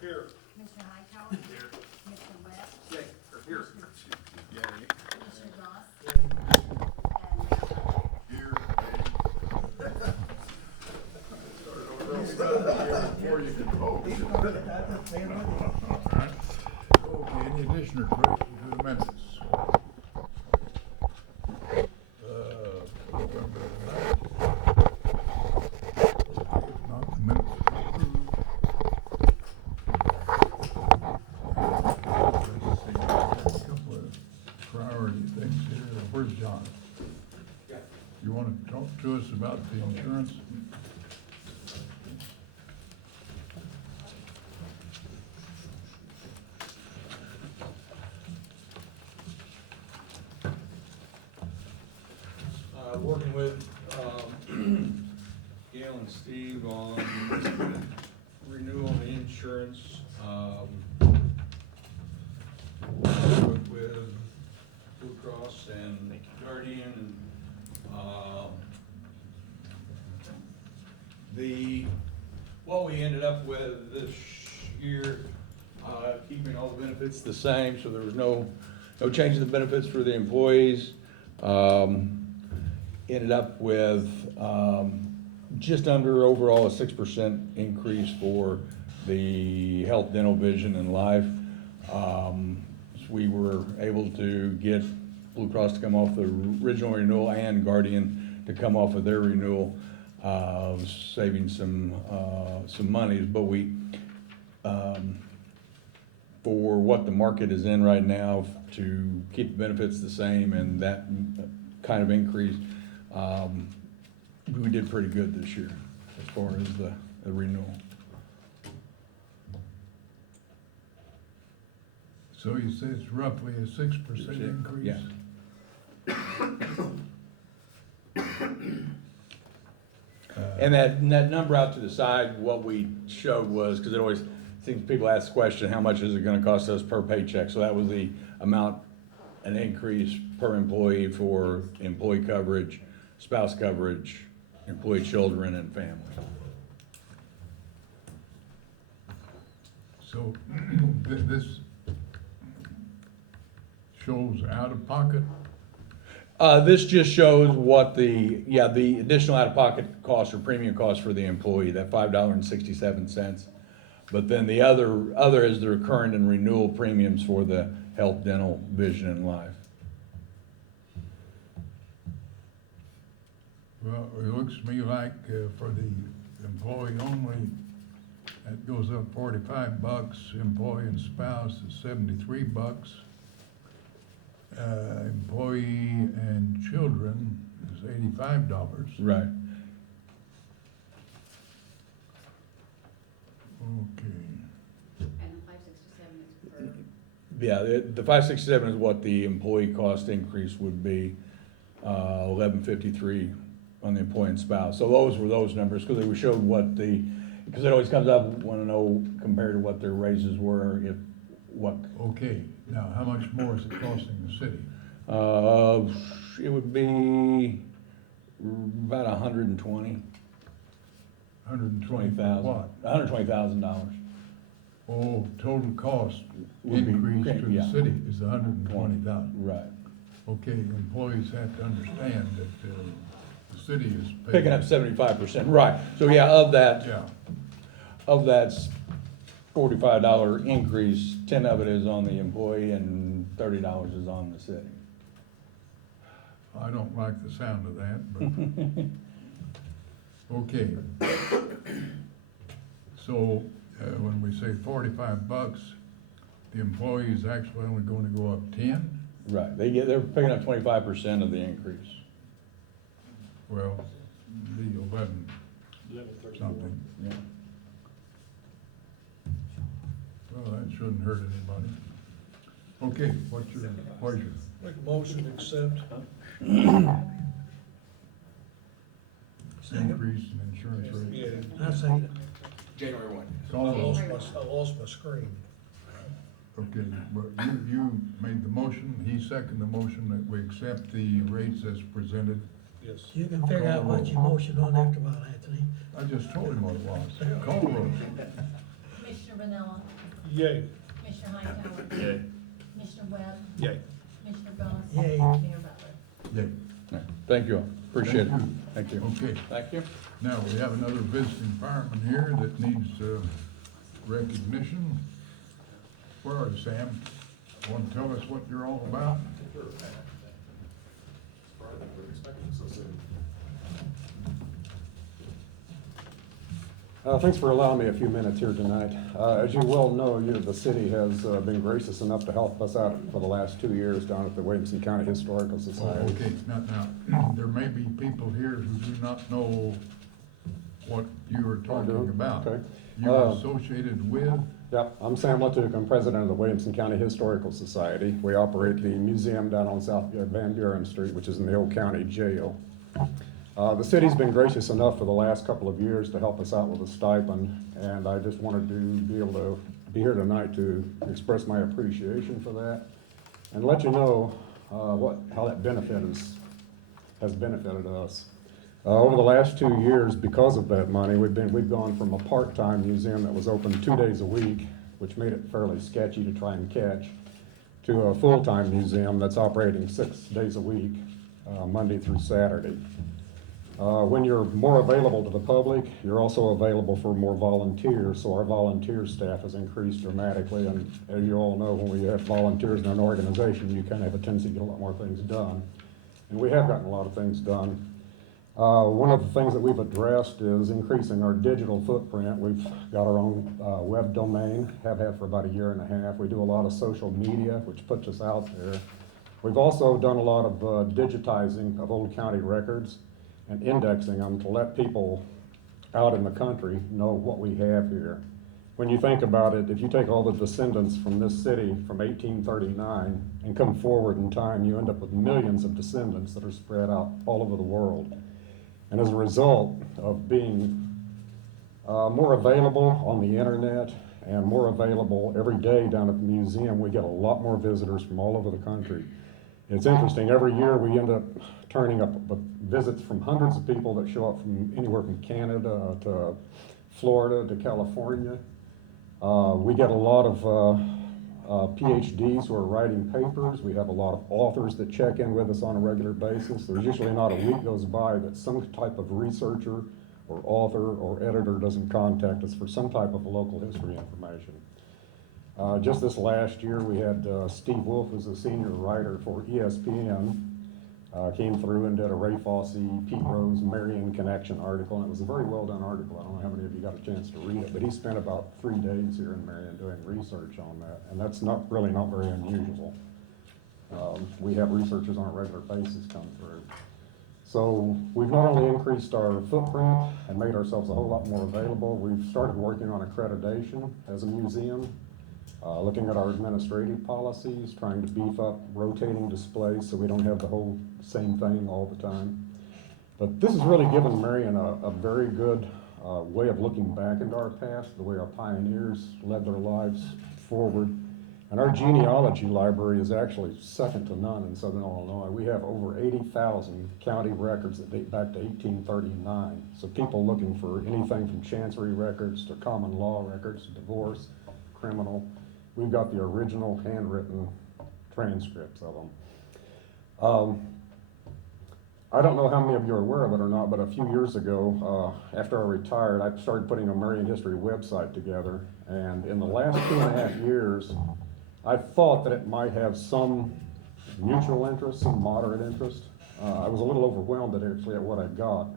Here. Commissioner Hightower? Here. Commissioner West? Yay. Here. Commissioner Ross? Before you can vote. Okay, any additional corrections to the minutes? Not the minutes. Let's see, a couple of priority things here. Where's John? You want to talk to us about the insurance? Working with Gail and Steve on renewal of the insurance. Worked with Blue Cross and Guardian and what we ended up with this year, keeping all the benefits the same, so there was no change in the benefits for the employees. Ended up with just under overall a 6% increase for the health, dental, vision, and life. We were able to get Blue Cross to come off the original renewal and Guardian to come off of their renewal, saving some monies. But we, for what the market is in right now, to keep the benefits the same and that kind of increase, we did pretty good this year as far as the renewal. So you say it's roughly a 6% increase? Yeah. And that number out to the side, what we showed was, because it always seems people ask the question, how much is it gonna cost us per paycheck? So that was the amount, an increase per employee for employee coverage, spouse coverage, employee children, and family. So this shows out of pocket? This just shows what the additional out-of-pocket cost or premium cost for the employee, that $5.67. But then the other is the recurrent and renewal premiums for the health, dental, vision, and life. Well, it looks to me like for the employee only, that goes up $45. Employee and spouse is $73. Employee and children is $85. Right. Okay. And the 567 is per, Yeah, the 567 is what the employee cost increase would be, 1153 on the employee and spouse. So those were those numbers, because they showed what because it always comes up, want to know compared to what their raises were, Okay, now how much more is it costing the city? It would be about 120. 120 for what? $120,000. Oh, total cost Would be- increase to the yeah. city is 120,000. Right. Okay, employees have to understand that the city is Picking up 75%, right. So yeah, of that $45 increase, 10 of it is on the employee and $30 is on the city. I don't like the sound of that, but, okay. So, when we say $45, the employee is actually only going to go up 10? Right, they're picking up 25% of the increase. Well, the 11 something. Yeah. Well, that shouldn't hurt anybody. Okay, what's your pleasure? Make a motion to accept. Increase in insurance rate. Yeah, I second it. January 1. Call roll. I lost my screen. Okay, but you made the motion, he seconded the motion that we accept the rates as presented. Yes. You can figure out what your motion on after a while, Anthony. I just told him what it was. Call roll. Commissioner Vanilla, Yay. Commissioner Hightower? Yay. Commissioner Webb? Yay. Commissioner Goss? Yay. Mayor Butler? Yeah. Thank you all, appreciate it, Thank thank you. Okay, Thank you. now we have another visiting fireman here that needs recognition. Where are you, Sam? Want to tell us what you're all about? Thanks for allowing me a few minutes here tonight. As you well know, the city has been gracious enough to help us out for the last 2 years down at the Williamson County Historical Oh, Society. okay, now, there may be people here who do not know what you are talking about. Okay. You're associated with? Yep, I'm Sam Latuk. I'm president of the Williamson County Historical Society. We operate the museum down on South Van Buren Street, which is in the old county jail. The city's been gracious enough for the last couple of years to help us out with a stipend, and I just wanted to be able to be here tonight to express my appreciation for that and let you know how that has benefited us. Over the last 2 years, because of that money, we've gone from a part-time museum that was open 2 days a week, which made it fairly sketchy to try and catch, to a full-time museum that's operating 6 days a week, Monday through Saturday. When you're more available to the public, you're also available for more volunteers, so our volunteer staff has increased dramatically, and as you all know, when we have volunteers in an organization, you kind of have a tendency to get a lot more things done. And we have gotten a lot of things done. One of the things that we've addressed is increasing our digital footprint. We've got our own web domain, have had for about 1.5 years. We do a lot of social media, which puts us out there. We've also done a lot of digitizing of old county records and indexing them to let people out in the country know what we have here. When you think about it, if you take all the descendants from this city from 1839 and come forward in time, you end up with millions of descendants that are spread out all over the world. And as a result of being more available on the internet and more available every day down at the museum, we get a lot more visitors from all over the country. It's interesting, every year we end up turning up with visits from hundreds of people that show up from anywhere from Canada to Florida to California. We get a lot of PhDs who are writing papers. We have a lot of authors that check in with us on a regular basis. There's usually not a week goes by that some type of researcher or author or editor doesn't contact us for some type of local history information. Just this last year, we had Steve Wolf, who's a senior writer for ESPN, came through and did a Ray Fosse, Pete Rose, Marion connection article, and it was a very well done article. I don't know how many of you got a chance to read it, but he spent about 3 days here in Marion doing research on that, and that's not very unusual. We have researchers on a regular basis come through. So we've not only increased our footprint and made ourselves a whole lot more available, we've started working on accreditation as a museum. Looking at our administrative policies, trying to beef up rotating displays so we don't have the whole same thing all the time. But this has really given Marion a very good way of looking back into our past, the way our pioneers led their lives forward. And our genealogy library is actually second to none in Southern Illinois. We have over 80,000 county records that date back to 1839. So people looking for anything from chancery records to common law records, divorce, criminal. We've got the original handwritten transcripts of them. I don't know how many of you are aware of it or not, but a few years ago, after I retired, I started putting a Marion History website together. And in the last 2.5 years, I thought that it might have some mutual interest, some moderate interest. I was a little overwhelmed at what I got.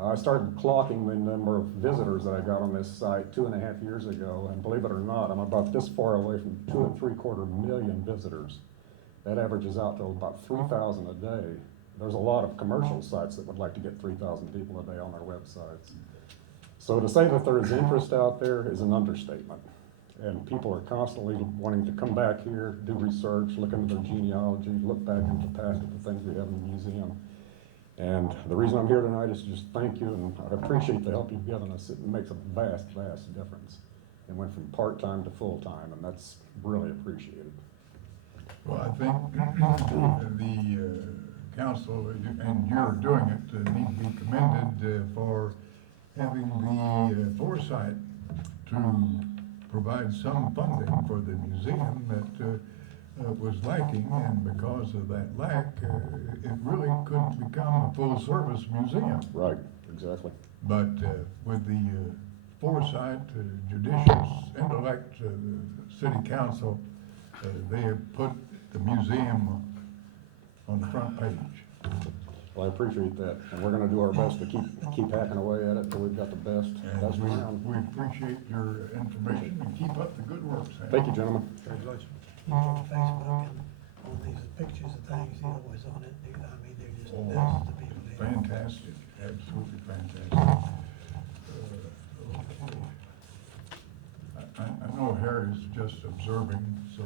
I started clocking the number of visitors that I got on this site 2.5 years ago, and believe it or not, I'm about this far away from 2.75 million visitors. That averages out to about 3,000 a day. There's a lot of commercial sites that would like to get 3,000 people a day on their websites. So to say that there is interest out there is an understatement. And people are constantly wanting to come back here, do research, look into their genealogy, look back into the past at the things we have in the museum. And the reason I'm here tonight is to just thank you, and I appreciate the help you've given us. It makes a vast, vast difference. It went from part-time to full-time, and that's really appreciated. Well, I think the council, and you're doing it, need to be commended for having the foresight to provide some funding for the museum that was lacking, and because of that lack, it really couldn't become a full-service museum. Right, exactly. But with the foresight, judicious intellect, the city council, they have put the museum on the front page. Well, I appreciate that, and we're gonna do our best to keep hacking away at it till we've got the best And around. we appreciate your information and keep up the good work, Sam. Thank you, gentlemen. Congratulations. On Facebook and on these pictures and things, you know, what's on it, I mean, they're just Oh, nuts to people. Fantastic, absolutely fantastic. Okay. I know Harry's just observing, so,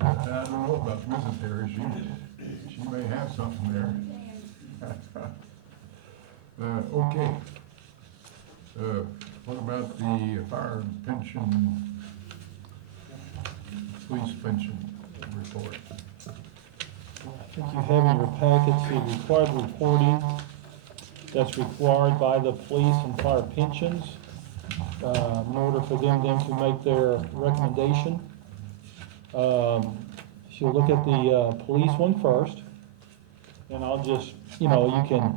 I don't know about Mrs. Harry, she may have something there. Okay. What about the fire pension, police pension report? I think you have in your packets the required reporting that's required by the police and fire pensions in order for them then to make their recommendation. If you look at the police one first, and I'll just, you know, you can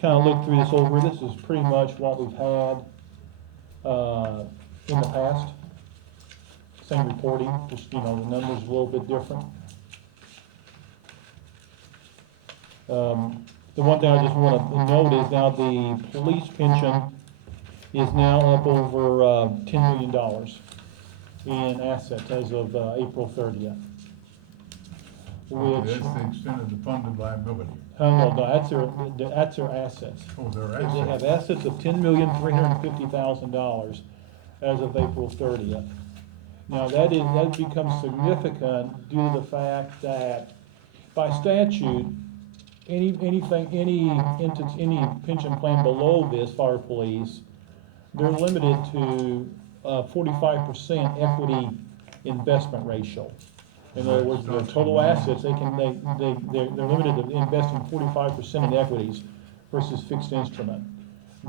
kind of look through this over. This is pretty much what we've had in the past. Same reporting, just, you know, the numbers a little bit different. The one thing I just want to note is now the police pension is now up over $10 million in assets as of April 30th. Which, That's the extent of the funded liability. no, that's their assets. Oh, their They assets. have assets of $10,350,000 as of April 30th. Now, that becomes significant due to the fact that by statute, any pension plan below this, fire police, they're limited to 45% equity investment ratio. In other words, their total assets, they're limited to investing 45% in equities versus fixed instrument.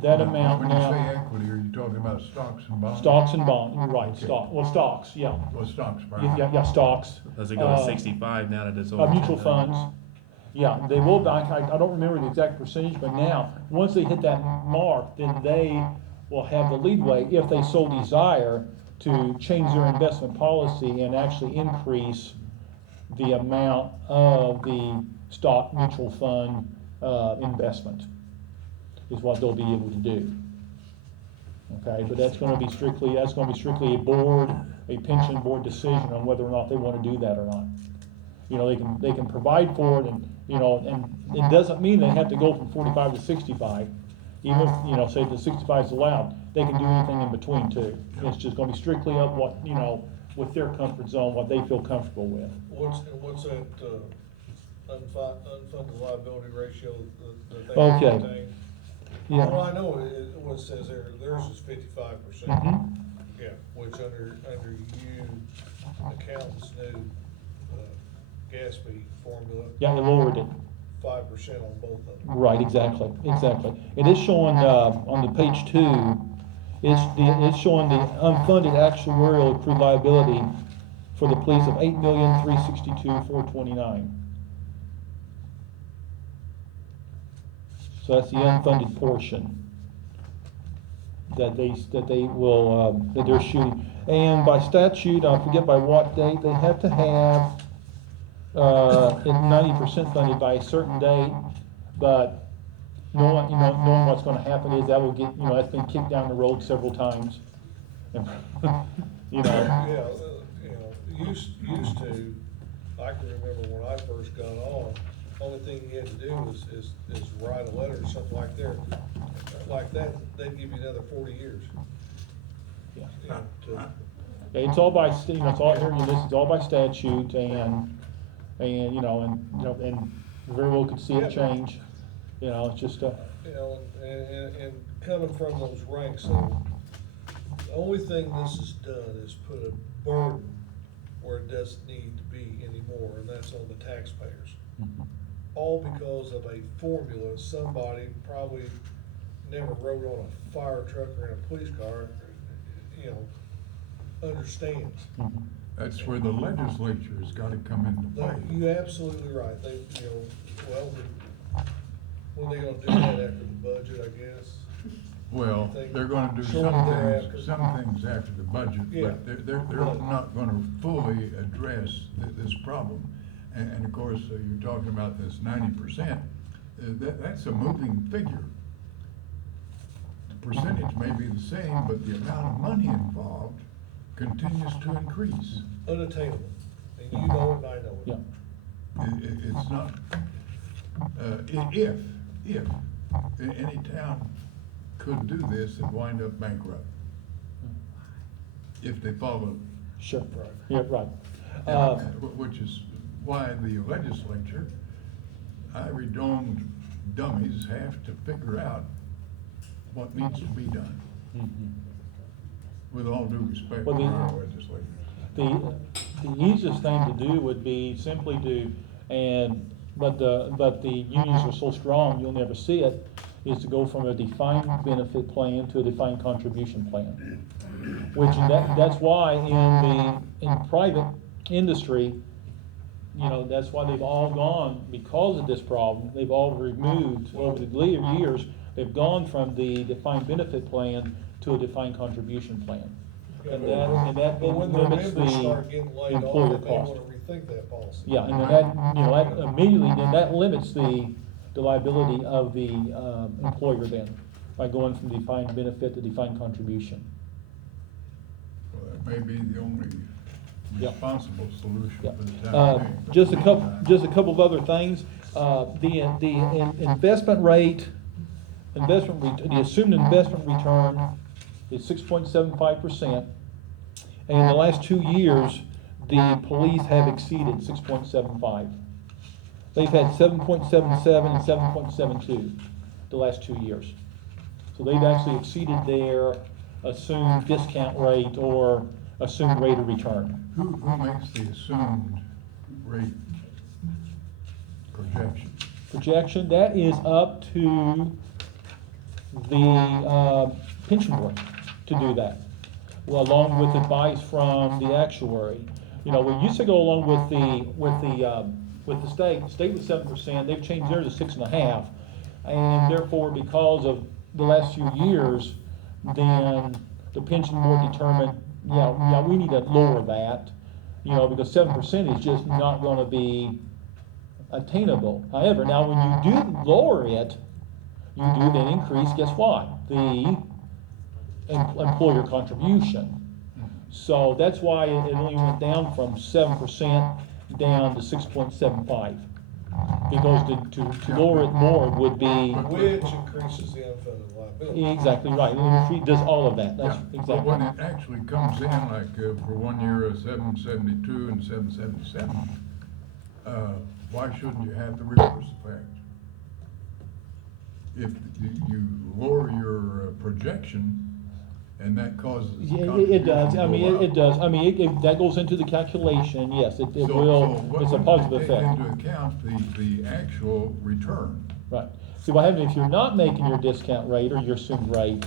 That amount When you say now, equity, are you talking about stocks and bonds? stocks and bonds, right, Okay. stocks, yeah. Well, stocks, Yeah, stocks. Does it go to 65 now that it's over? Mutual 10 million? funds, yeah, they will, I don't remember the exact percentage, but now, once they hit that mark, then they will have the leadway, if they so desire, to change their investment policy and actually increase the amount of the stock mutual fund, investment, is what they'll be able to do. Okay, but that's gonna be strictly a pension board decision on whether or not they wanna do that or not. You know, they can provide for it, and, you know, and it doesn't mean they have to go from 45 to 65. Even if, you know, say the 65 is allowed, they can do anything in between too. It's just gonna be strictly up what, you know, with their comfort zone, what they feel comfortable with. What's that, unfunded liability ratio that they Okay. maintain? Yeah. Well, I know what it says there, theirs is 55%. Mhm. Yeah, which under you accountant's new, Gatsby formula, Yeah, they lowered it. 5% on both of them. Right, exactly. It is showing, on the page 2, it's showing the unfunded actuarial accrued liability for the police of $8,362,429. So that's the unfunded portion that they're shooting. And by statute, I forget by what date, they have to have, 90% funded by a certain date, but knowing what's gonna happen is that will get, you know, that's been kicked down the road several times. And, you know, Yeah, used to, I can remember when I first got on, only thing you had to do is write a letter or something like that, they'd give you another 40 years. yeah. You know, to, It's all by, it's all, here, this is all by statute, and, and very well could see it change. You know, it's just, and coming from those ranks, though, the only thing this has done is put a burden where it doesn't need to be anymore, and that's on the taxpayers. All because of a formula somebody probably never rode on a fire truck or in a police car, you know, understands. That's where the legislature has gotta come into play. You're absolutely right, they, you know, well, when they gonna do that after the budget, I guess? Well, they're gonna do Shortly thereafter. some things after the budget, Yeah. but they're not gonna fully address this problem. And of course, you're talking about this 90%, that's a moving figure. The percentage may be the same, but the amount of money involved continues to increase. Unattainable, and you know it and I know it. Yeah. It's not, if any town could do this and wind up bankrupt, if they follow. Sure, Right. yeah, right. Which is why the legislature, ivory domed dummies, have to figure out what needs to be done, with all due respect to Well, our legislators. The easiest thing to do would be simply but the unions are so strong, you'll never see it, is to go from a defined benefit plan to a defined contribution plan. Which, that's why in private industry, you know, that's why they've all gone, because of this problem, they've all removed, over the years, they've gone from the defined benefit plan to a defined contribution plan. And that But when the limits members the start getting laid off, employer then they cost. wanna rethink that policy. Yeah, and then that, you know, that immediately, then that limits the liability of the employer then, by going from defined benefit to defined contribution. Well, that may be the only Yeah. responsible solution Yeah. for the time being. Just a couple of other things. The investment rate, the assumed investment return is 6.75%. And in the last 2 years, the police have exceeded 6.75. They've had 7.77 and 7.72 the last 2 years. So they've actually exceeded their assumed discount rate or assumed rate of return. Who makes the assumed rate projection? That is up to the pension board to do that, well, along with advice from the actuary. You know, we used to go along with the state. The state was 7%. They've changed theirs to 6.5%, and therefore, because of the last few years, then the pension board determined, yeah, we need to lower that. You know, because 7% is just not going to be attainable. However, now when you do lower it, you do then increase, guess what? The employer contribution. So that's why it only went down from 7% down to 6.75. Because to lower it more would be, Which increases the unfunded liability. exactly right, it does all of that, that's Yeah, but when exactly. it actually comes in, like, for 1 year, 772 and 777, why shouldn't you have the reverse effect? If you lower your projection, and that causes the Yeah, it does, contribution I to mean, go up. it does, I mean, that goes into the calculation, yes, it So will, what it's a would positive take effect. into account the actual return? Right. See, what happens if you're not making your discount rate or your assumed rate,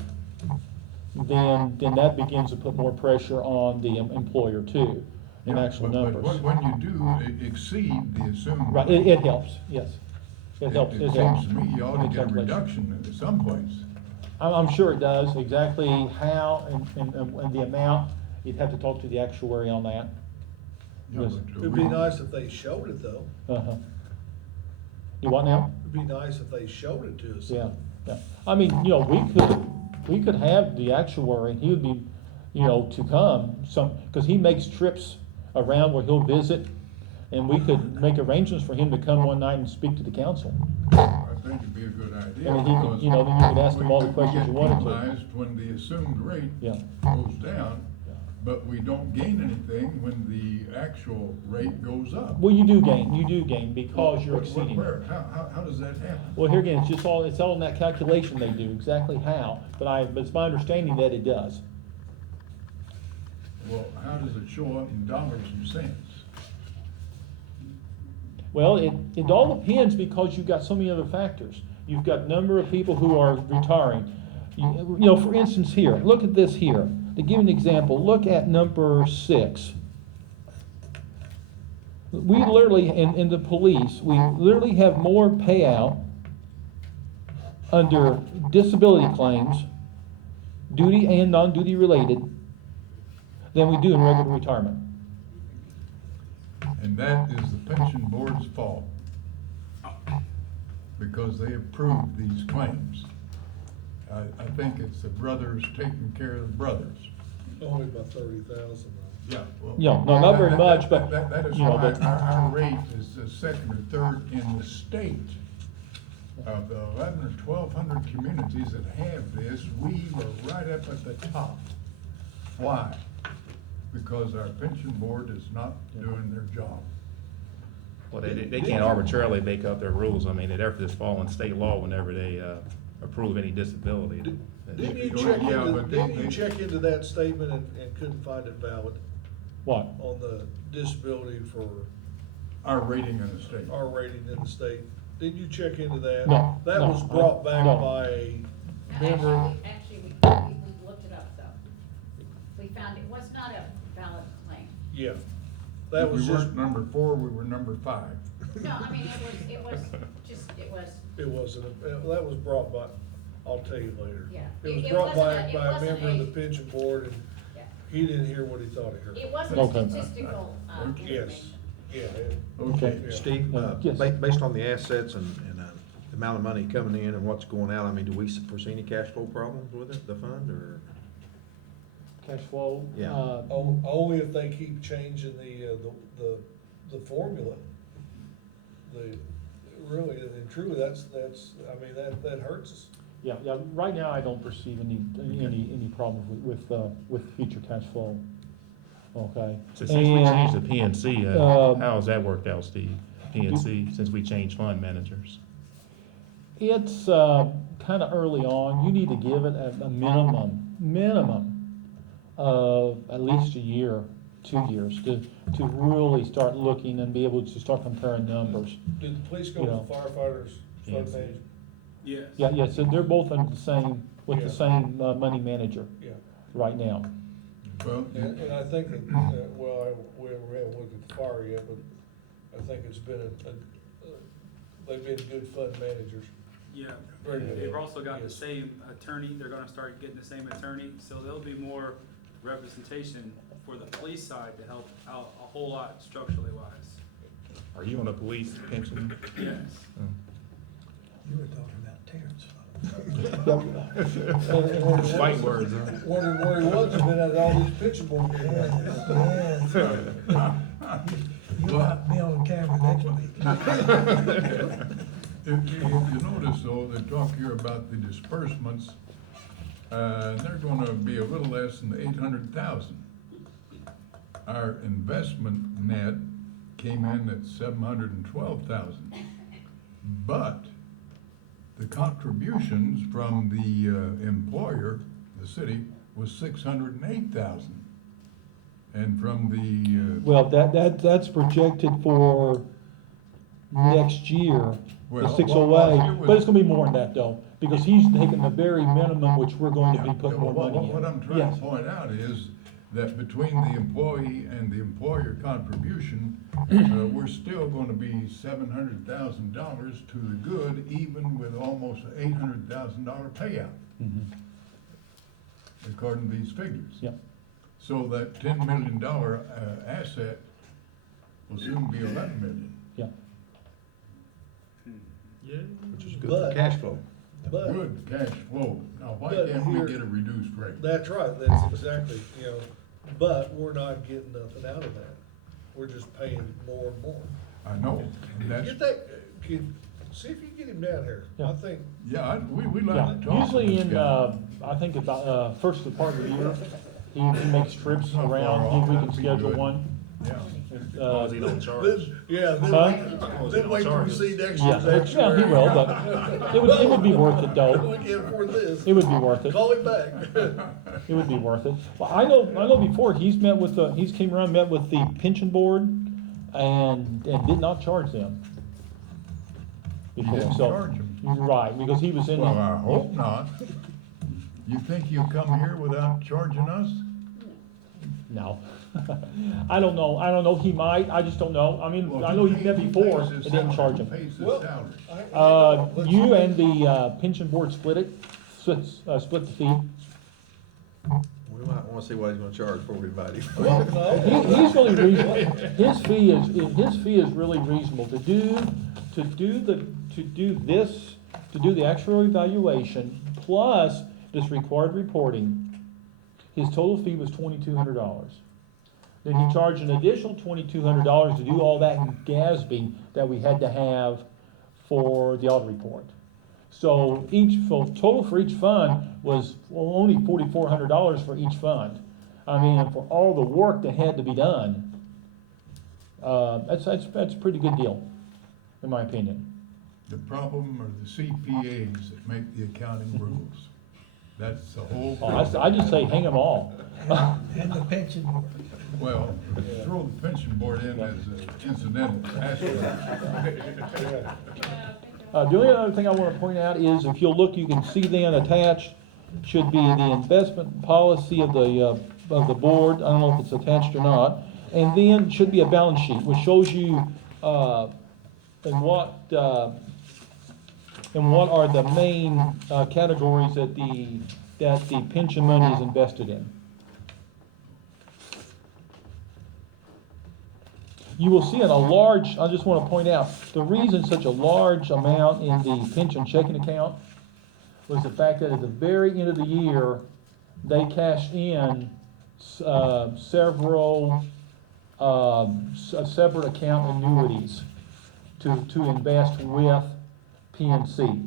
then that begins to put more pressure on the employer too, in Yeah, actual but numbers. when you do exceed the assumed. Right, it helps, yes. It helps, It it seems helps. to me you ought in to the get a calculation. reduction in some place. I'm sure it does, exactly how and the amount, you'd have to talk to the actuary on that. You know, Yes. but It'd be nice if they showed it though. Uh-huh. You what now? It'd be nice if they showed it to us. Yeah, yeah. I mean, you know, we could have the actuary, he would be, you know, to come, because he makes trips around where he'll visit, and we could make arrangements for him to come one night and speak to the council. I think it'd be a good idea. I mean, he could, because you know, then you could ask him all the we questions you get wanted to. penalized when the assumed rate Yeah. goes down, but we don't gain anything when the actual rate goes up. Well, you do gain, because you're exceeding. Where? How does that happen? Well, here again, it's all in that calculation they do, exactly how, but it's my understanding that it does. Well, how does it show up in dollars and cents? Well, it all depends, because you've got so many other factors. you've got number of people who are retiring. You know, for instance here, look at this here. To give an example, look at number 6. We literally, in the police, we literally have more payout under disability claims, duty and non-duty related, than we do in regular retirement. And that is the pension board's fault. Because they approved these claims. I think it's the brothers taking care of the brothers. Only about 30,000. Yeah. Well, Yeah, no, not very much, but, That is you know, why but- our rate is the second or third in the state. Of the 11 or 1,200 communities that have this, we are right up at the top. Why? Because our pension board is not doing their job. Well, they can't arbitrarily make up their rules. I mean, they therefore just follow in state law whenever they, approve any disability. Didn't you Yeah, check into, but didn't you they- check into that statement and couldn't find it valid what? on the disability for Our rating in the state. our rating in the state? Didn't you check into that? No, That no, was brought back no. by a No, member. actually, we looked it up though. We found it was not a valid claim. Yeah, that was We just, weren't number 4, we were number 5. No, I mean, it was, it wasn't, that was brought by, I'll tell you later. Yeah. It was It brought wasn't by a- it a wasn't member of a- the pension board, and yeah. he didn't hear what he thought he heard. It wasn't Okay. statistical, Yes, information. yeah. Okay. Yeah. Steve, Yes. based on the assets and the amount of money coming in and what's going out, I mean, do we foresee any cash flow problems with it, the fund, or? Cash flow? Yeah. Only if they keep changing the formula. Really, and truly, that's, I mean, that hurts us. Yeah, right now I don't perceive any problems with future cash flow. Okay? So since we And- changed the PNC, Um, how has that worked out, Steve? PNC, since we changed fund managers? It's kind of early on. You need to give it a minimum of at least a year, 2 years to really start looking and be able to start comparing numbers. Did the police go You with know. firefighters, fund Yes. manager? Yes. Yeah, yes, and they're both under the same, with Yeah. the same money manager Yeah, right now. Well, and I think that, well, we haven't looked at the fire yet, but I think it's been they've been good fund managers. Yeah, Very good. they've also got the Yes. same attorney, they're gonna start getting the same attorney, so there'll be more representation for the police side to help out a whole lot structurally wise. Are you on the police pension? Yes. You were talking about Terrence. Fight words, huh? Wondering where he was, he's been at all these picture boards. You'll have me on camera next week. If you notice though, they talk here about the disbursements, and they're gonna be a little less than 800,000. Our investment net came in at 712,000. But the contributions from the employer, the city, was 608,000. And from the, Well, that's projected for next year, the Well, 608, well, but it's gonna be more than that though, because he's taking the very minimum, which we're going to be Yeah, putting more what- money in. What I'm trying Yes. to point out is that between the employee and the employer contribution, we're still gonna be $700,000 to the good, even with almost an $800,000 payout, Mhm. according to these figures. Yep. So that $10 million asset will soon be 11 million. Yeah, Yeah. Which is good But- for cash flow. But, Good cash flow. Now, why But can't we here- get a reduced rate? that's right, that's exactly, but we're not getting nothing out of that. We're just paying more and more. I know, and that's, Get that, see if you can get him down here. I Yeah. think, yeah, we yeah. like to talk to Usually this in, guy. I think about, first part of the year, he makes trips Not far around, off, we can that'd be schedule good. one. Yeah. As long as he don't charge. yeah, Huh? then wait till we see next year's Yeah, actuary. yeah, he will, but it would be worth it though. We can't afford this. It would be worth it. Call him back. It would be worth it. Well, I know before, he's came around, met with the pension board and did not charge them. You Before, didn't so, charge him. Right, because he was in Well, the, I hope not. You think he'll come here without charging us? no. I don't know, he might, I just don't know, I mean, Well, I know who he did pays- who before, pays and his didn't salary? charge Who him. pays his Well, salary? let's- You and the, pension board split it, split the fee. We might wanna see what he's gonna charge before we invite him. Well, no. He's really reasonable, his fee is really reasonable, to do the actual evaluation, plus this required reporting, his total fee was $2,200. Then he charged an additional $2,200 to do all that in GASB that we had to have for the audit report. So total for each fund was only $4,400 for each fund. I mean, and for all the work that had to be done, that's a pretty good deal, in my opinion. The problem are the CPAs that make the accounting rules. That's the whole Oh, problem. I just say hang them all. And the pension board. Well, throw the pension board in as an incidental aspect. The only other thing I want to point out is, if you'll look, you can see then attached should be the investment policy of the board. I don't know if it's attached or not. And then should be a balance sheet, which shows you, in what are the main, categories that the pension money is invested in. You will see in a large, I just want to point out, the reason such a large amount in the pension checking account was the fact that at the very end of the year, they cashed in several separate account annuities to invest with PNC.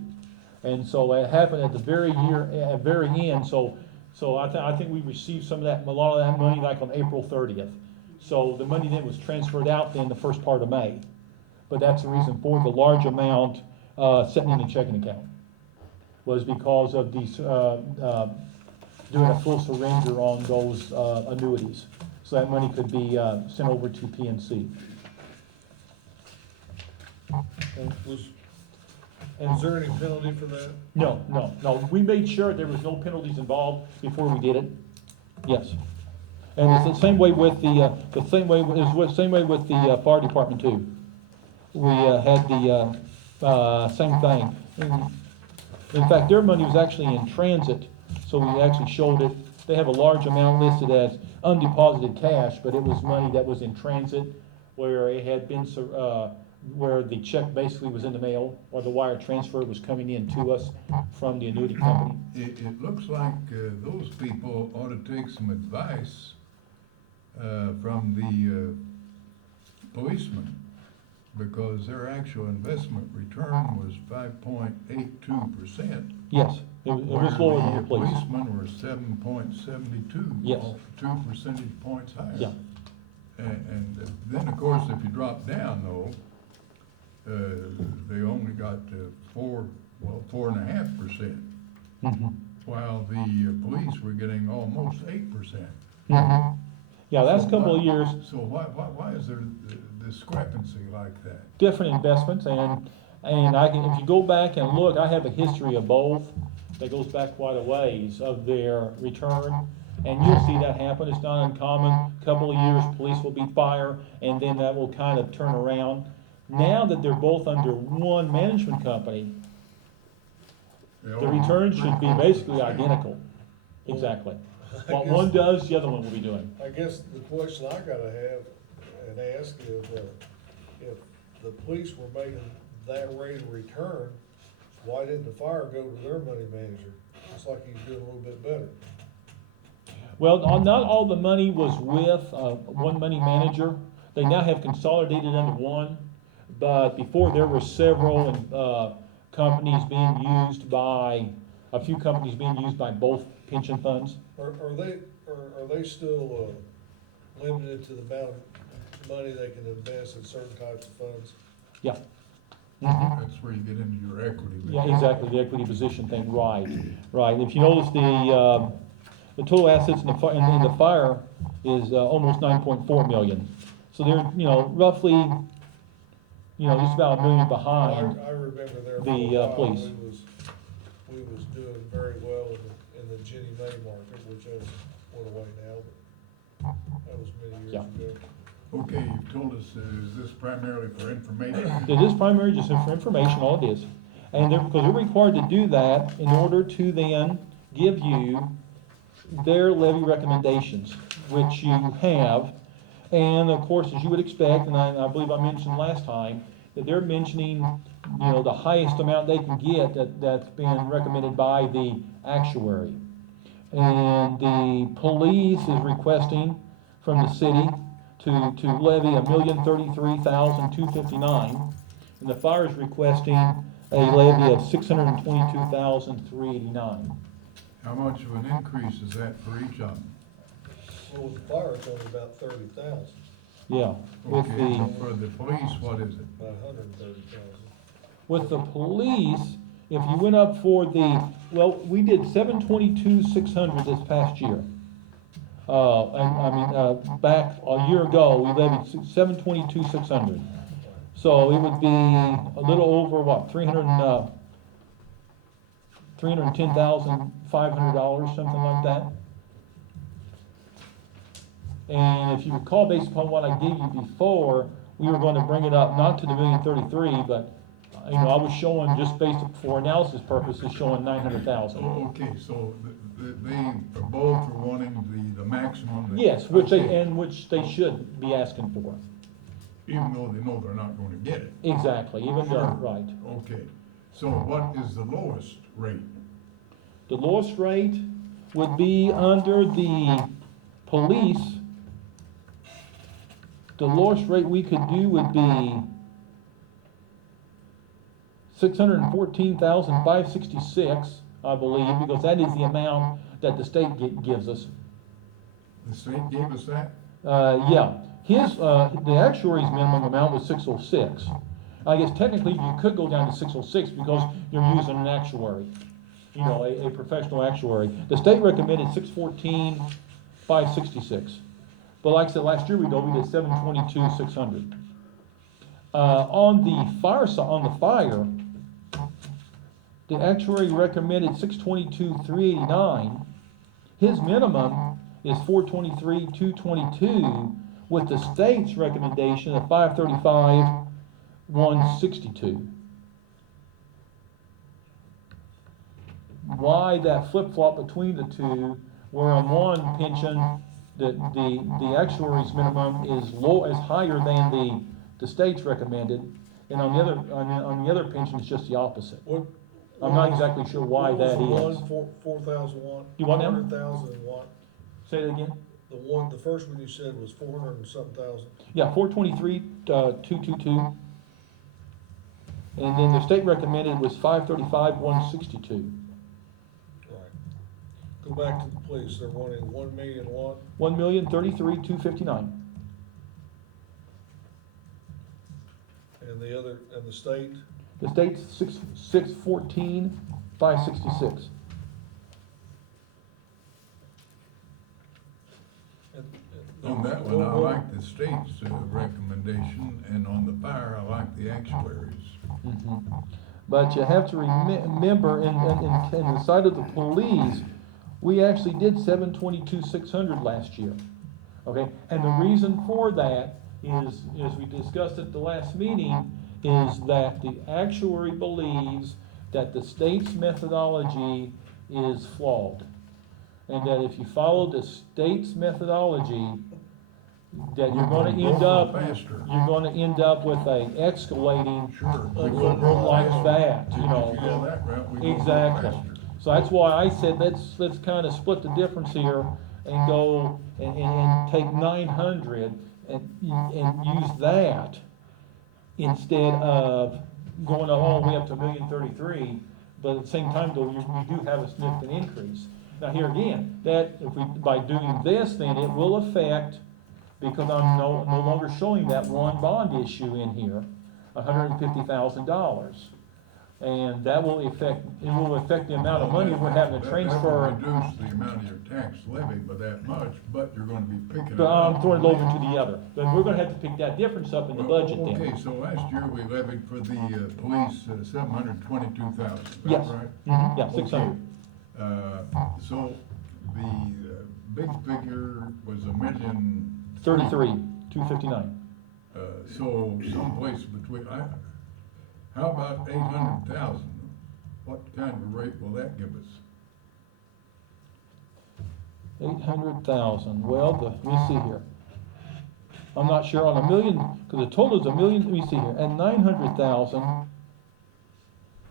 And so it happened at the very end, so I think we received a lot of that money like on April 30th. So the money then was transferred out then the first part of May. But that's the reason for the large amount sitting in the checking account, was because of these, doing a full surrender on those annuities. So that money could be sent over to PNC. Was there any penalty for that? No, we made sure there was no penalties involved before we did it, yes. And it's the same way with the same way with the fire department too. We had the same thing. In fact, their money was actually in transit, so we actually showed it. They have a large amount listed as undeposited cash, but it was money that was in transit, where it had been, where the check basically was in the mail, or the wire transfer was coming in to us from the annuity company. It looks like those people ought to take some advice from the policemen, because their actual investment return was 5.82%. Yes, it was lower than the police. Policemen were 7.72. Yes. 2 percentage points higher. Yeah. And then, of course, if you drop down though, they only got 4.5%, Mhm. while the police were getting almost 8%. Mhm. Yeah, that's a couple of years, So why is there a discrepancy like that? different investments, and if you go back and look, I have a history of both that goes back quite a ways of their return, and you'll see that happen. It's not uncommon. Couple of years, police will be fire, and then that will kind of turn around. Now that they're both under one management company, the returns should be basically identical. Exactly. What one does, the other one will be doing. I guess the question I gotta have and ask is, if the police were making that rate of return, why didn't the fire go to their money manager? It's like he's doing a little bit better. Well, not all the money was with one money manager. They now have consolidated under one, but before there were several companies being used by, a few companies being used by both pension funds. Are they still limited to the amount of money they can invest in certain types of funds? Yeah. That's where you get into your equity. Yeah, exactly, the equity position thing, right. If you notice the total assets in the fire is almost 9.4 million. So they're, roughly you know, just about $1 million I behind. I remember there for the, a while, police. we was doing very well in the Jenny May market, which has went away now, but that was many years Yeah. ago. Okay, you've told us, is this primarily for information? It is primarily just for information, all it is. And they're, because they're required to do that in order to then give you their levy recommendations, which you have. And of course, as you would expect, and I believe I mentioned last time, that they're mentioning, you know, the highest amount they can get that's been recommended by the actuary. And the police is requesting from the city to levy $1,033,259. And the fire is requesting a levy of $622,389. How much of an increase is that for each of them? Well, with the fire, it's only about 30,000, Yeah, with Okay, the, for the police, what is it? about 130,000. with the police, if you went up for the, well, we did 722,600 this past year. Back a year ago, we levied 722,600. So it would be a little over, what, $310,500, something like that. And if you recall, based upon what I gave you before, we were going to bring it up not to the $1,033,000, but, you know, I was showing, just based for analysis purposes, showing 900,000. Oh, okay, so they both are wanting the maximum that. Yes, which okay, which they should be asking for. Even though they know they're not gonna get it. Exactly, even though, right. Okay, so what is the lowest rate? The lowest rate would be under the police. The lowest rate we could do would be $614,566, I believe, because that is the amount that the state gives us. The state gave us that? Yeah, the actuary's minimum amount was 606. I guess technically you could go down to 606 because you're using an actuary, you know, a professional actuary. The state recommended 614,566. But like I said, last year we did 722,600. On the fire side, on the fire, the actuary recommended 622,389. His minimum is 423,222, with the state's recommendation of 535,162. Why that flip-flop between the two, where on one pension, the actuary's minimum is higher than the state's recommended, and on the other pension, it's just the opposite. I'm not exactly sure why that is. 4,000 watt? You want that? 100,000 watt. Say that again? The first one you said was 400 and something thousand. Yeah, 423,222. And then the state recommended was 535,162. Right. Go back to the police, they're wanting 1 million watt. 1,033,259. And the other, and the state, The state's 614,566. On that one, I like the state's recommendation, and on the fire, I like the actuaries. But you have to remember, in the side of the police, we actually did 722,600 last year. Okay, and the reason for that is, as we discussed at the last meeting, is that the actuary believes that the state's methodology is flawed. And that if you follow the state's methodology, that you're gonna end up, with a escalating Sure. like that, you know. If you go that route, we go Exactly. faster. So that's why I said, let's kind of split the difference here and go and take 900 and use that instead of going all the way up to $1,033,000, but at the same time, though, you do have a significant increase. Now, here again, that if by doing this, then it will affect, because I'm no longer showing that one bond issue in here, $150,000. And that will affect, it will affect the amount of money we're having to That transfer. would reduce the amount of your tax levy by that much, but you're gonna be picking it But up. I'm throwing it over to the other. Then we're gonna have to pick that difference up in the Well, budget Okay, then. so last year we levied for the, police, 722,000, Yes. that's right? Yeah, 600. So the, big figure was 1,000,000. 33,259. So someplace between, how about 800,000? What kind of a rate will that give us? 800,000, well, let me see here. I'm not sure on a million, because the total is 1,000,000, let me see here, at 900,000,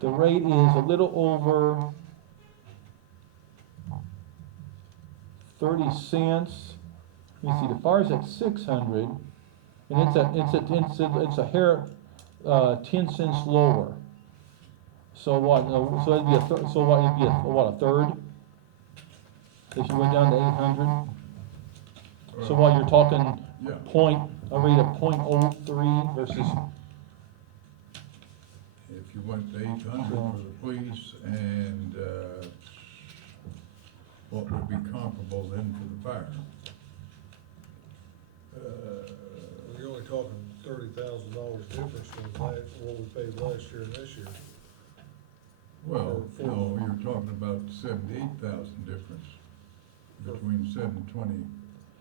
the rate is a little over 30 cents. Let me see, the fire's at 600, and it's a hair, 10 cents lower. So what, so it'd be a third, so what, it'd be a third? If you went down to 800? So while you're talking Yeah. a rate of 0.03 versus, If you went to 800 for the police and, what would be comparable then for the fire? You're only talking $30,000 difference from what we paid last year and this year. Well, no, you're talking about 78,000 difference between 720.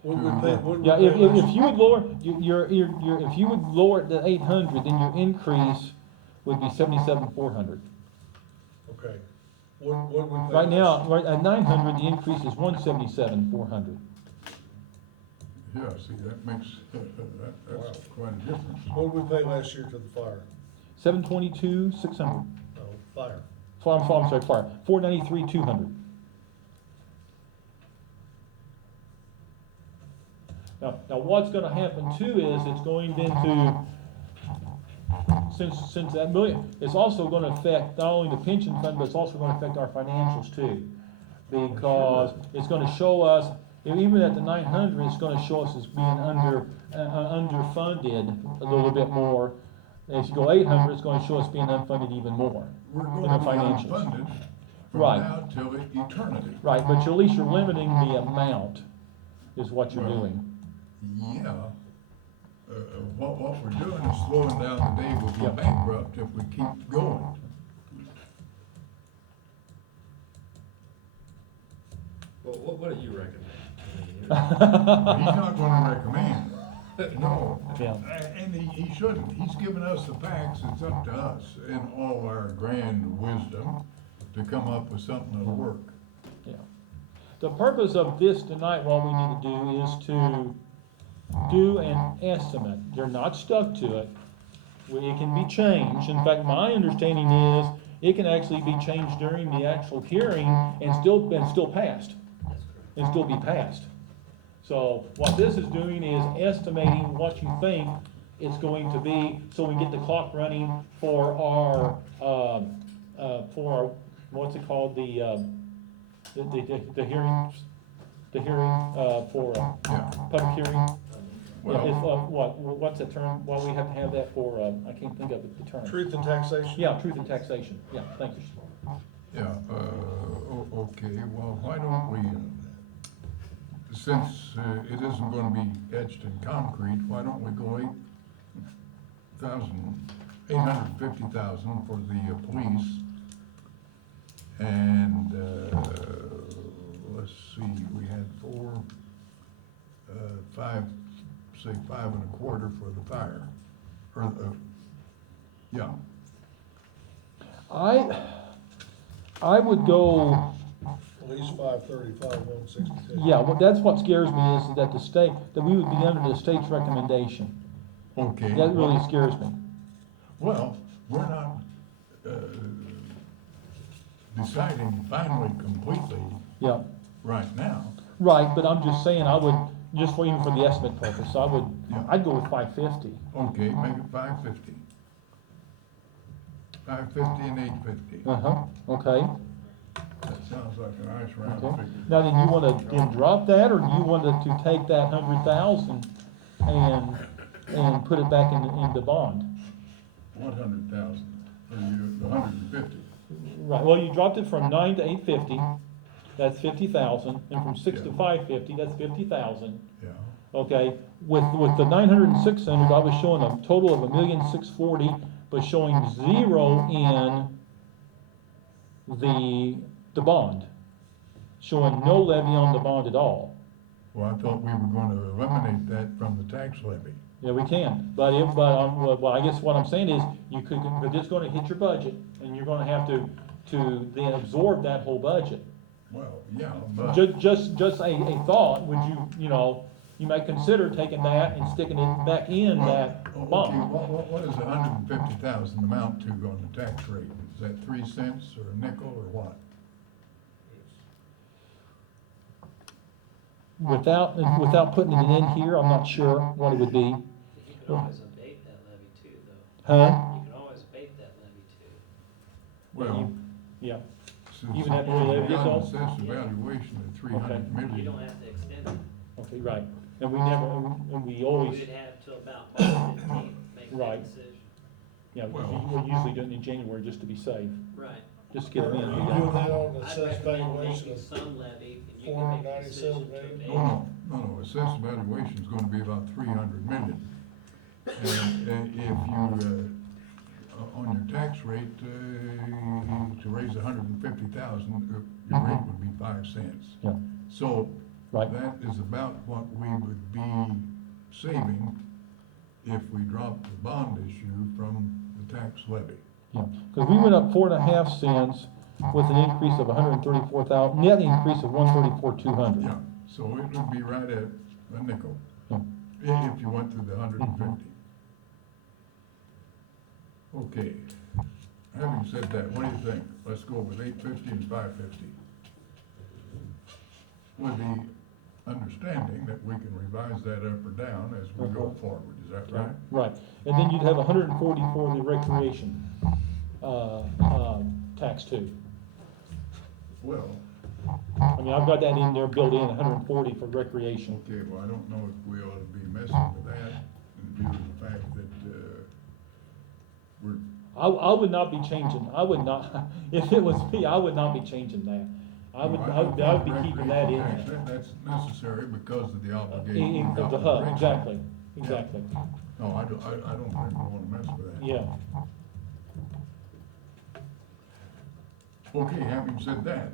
What we pay, what we yeah, pay last if you would lower, if you would lower it to 800, then your increase would be 77,400. Okay. What we pay Right now, last- right at 900, the increase is 177,400. Yeah, see, that makes, that's quite a difference. What did we pay last year to the fire? 722,600. No, fire. I'm sorry, fire, 493,200. Now what's gonna happen too is it's going into, since that million, it's also gonna affect not only the pension fund, but it's also gonna affect our financials too. Because it's gonna show us, even at the 900, it's gonna show us as being underfunded a little bit more. As you go 800, it's gonna show us being unfunded even more We're in going the to be financials. unfunded from Right. now till eternity. Right, but at least you're limiting the amount, is what you're Well, doing. Yeah. What we're doing is slowing down the day we'll be Yep. bankrupt if we keep going. Well, what do you recommend? He's not gonna recommend, no. Yeah. And he shouldn't. He's given us the facts. It's up to us in all our grand wisdom to come up with something that'll work. Yeah. The purpose of this tonight, what we need to do is to do an estimate. You're not stuck to it. It can be changed. In fact, my understanding is it can actually be changed during the actual hearing and still passed. And still be passed. So what this is doing is estimating what you think it's going to be, so we get the clock running for our, what's it called, the hearings, for, Yeah. public hearing. Yeah, Well- if, what's the term, well, we have to have that for, I can't think of the term. Truth and taxation? Yeah, truth and taxation, yeah, thank you. Yeah, okay, well, why don't we, since it isn't gonna be etched in concrete, why don't we go 850,000 for the police? And, let's see, we had say 5 1/4 for the fire, or, yeah. I would go, At least 535, 162. yeah, well, that's what scares me is that that we would be under the state's recommendation. Okay. That really scares me. Well, we're not, deciding finally completely Yeah, right now. right, but I'm just saying, I would, just for, even for the estimate purpose, Yeah. I'd go with 550. Okay, make it 550. 550 and 850. Uh-huh, okay, That sounds like a nice round okay. figure. Now, then you wanna then drop that, or do you want to take that 100,000 and put it back in the bond? 100,000. or you, the 150. Right, well, you dropped it from 9 to 850, that's 50,000, and from 6 to Yeah. 550, that's 50,000. Yeah, Okay, with the 900 and 600, I was showing a total of 1,640,000, but showing zero in the bond. Showing no levy on the bond at all. well, I thought we were gonna eliminate that from the tax levy. Yeah, we can, but well, I guess what I'm saying is, you could, but it's gonna hit your budget, and you're gonna have to then absorb that whole budget. Well, yeah, but. Just a thought, would you, you might consider taking that and sticking it back in that Okay, bond. what does 150,000 amount to on the tax rate? Is that 3 cents or a nickel or what? Without putting it in here, I'm not sure what it would be. You can always abate that levy too, though. Huh? You can always abate that levy too. Well, Yeah, since Even after the levy we gets got an off? assessed evaluation of 300 You million. don't have to extend it. okay, right. And we We always, would have till about March 15th, make Right. that decision. yeah, Well- we're usually doing it in January just to be safe, Right. just to get them Are you in. doing that on the I'd assessed recommend valuation making of some levy, and you can make a decision to 497 abate. No, assessed evaluation is gonna be about 300 million. And if you, on your tax rate, to raise 150,000, your rate would be 5 cents. Yeah, So right, that is about what we would be saving if we dropped the bond issue from the tax levy. yeah. Because we went up 4.5 cents with an increase of 134,000, net increase of 134,200. Yeah, so it would be right at a nickel, Yeah. if you went to the 150. Okay, having said that, what do you think? Let's go with 850 and 550. With the understanding that we can revise that up or down as we go forward, is that right? Right, and then you'd have 140 for the recreation, tax too. Well, I mean, I've got that in there, built in, 140 for recreation. okay, well, I don't know if we ought to be messing with that in view of the fact that, we're, I would not be changing, I would not, if it was me, I would not be changing that. I would be keeping that in recreation tax, there. That's necessary because of the obligation. Of the hub, exactly, exactly, No, I don't think we wanna mess with that. yeah. Okay, having said that,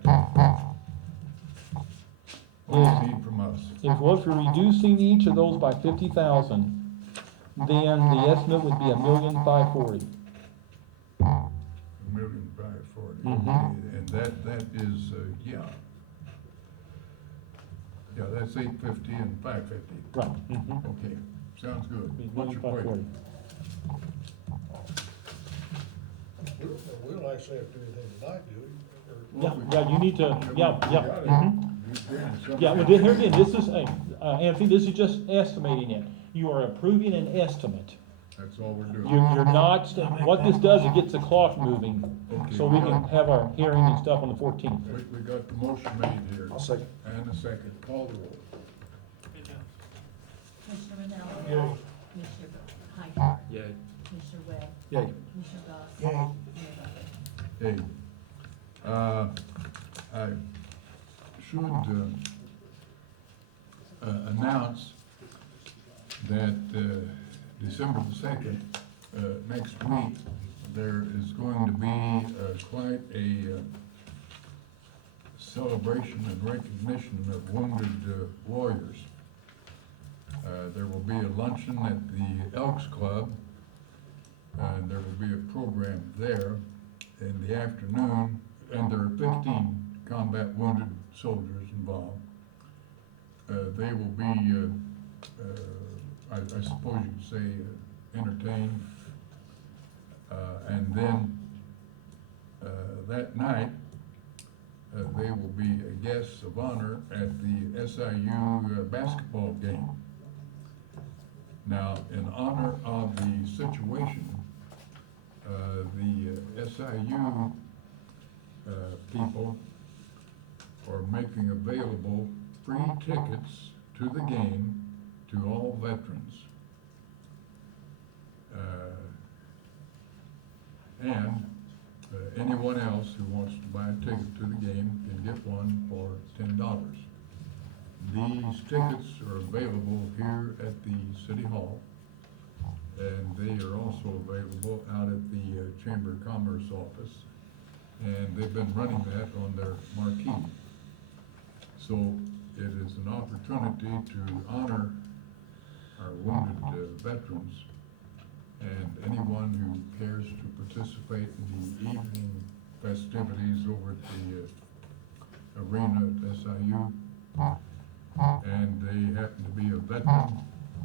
what do you need from us? If you're reducing each of those by 50,000, then the estimate would be 1,540,000. $1,540,000, Mhm. okay, and that is, yeah. Yeah, that's 850 and 550. Right. Mhm. Okay, sounds good. Be What's your pleasure? 1,540,000. We don't actually have to do anything tonight, do we? Yeah, Or- yeah, you need to, yeah, We yeah. got it. Mhm. We agreed to something. Yeah, well, here again, this is, Anthony, this is just estimating it. You are approving an estimate. That's all we're doing. You're not, what this does, it gets the clock moving, Okay, so we can have our hearing and stuff on the 14th. We got the motion made here. I'll second. And a second, call the roll. Commissioner Manella? Yay. Commissioner Hyde? Yeah. Commissioner Webb? Yay. Commissioner Goss? Yay. Mayor Buckett? Hey, I should, announce that, December the 2nd, next week, there is going to be, quite a, celebration and recognition of wounded, warriors. There will be a luncheon at the Elks Club, and there will be a program there in the afternoon, and there are 15 combat wounded soldiers involved. They will be, I suppose you could say, entertained. And then, that night, they will be guests of honor at the SIU basketball game. Now, in honor of the situation, the SIU people are making available free tickets to the game to all veterans. And Anyone else who wants to buy a ticket to the game can get one for $10. These tickets are available here at the City Hall, and they are also available out at the Chamber of Commerce office, and they've been running that on their marquee. So it is an opportunity to honor our wounded veterans, and anyone who cares to participate in the evening festivities over at the arena at SIU, and they happen to be a veteran,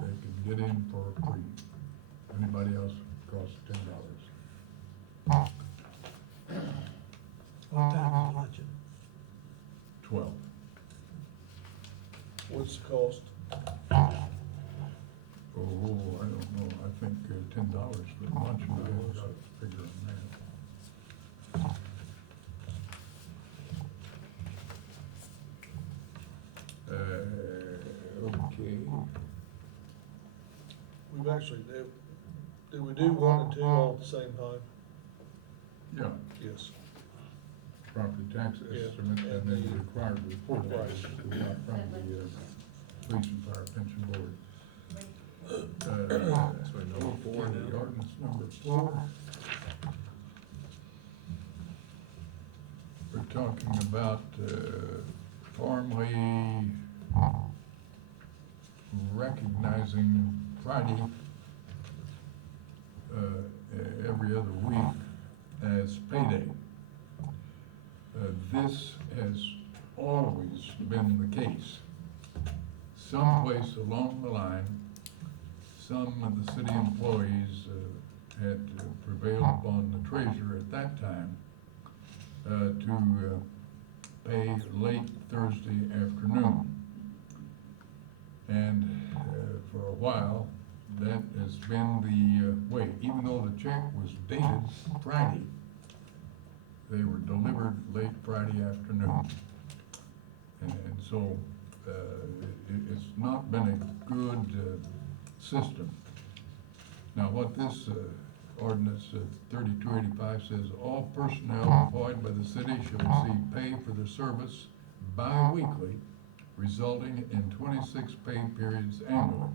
they can get in for free. Anybody else costs $10. What time is luncheon? 12. What's the cost? Oh, I don't know, I think $10 for lunch, and I got a figure on that. Okay. We've actually, did we do 1 and 2 all at the same time? Yeah, Yes. property tax Yeah, estimate, and and then the- the required report Right. we got from the Police and Fire Pension Board. That's what number 4 okay, now. Ordinance number 4. We're talking about formally recognizing Friday every other week as payday. This has always been the case. Someplace along the line, some of the city employees had prevailed upon the treasurer at that time to pay late Thursday afternoon. And for a while, that has been the way. Even though the check was dated Friday, they were delivered late Friday afternoon. And so it's not been a good system. Now, what this ordinance 3285 says, all personnel employed by the city shall receive pay for their service bi-weekly, resulting in 26 pay periods annually.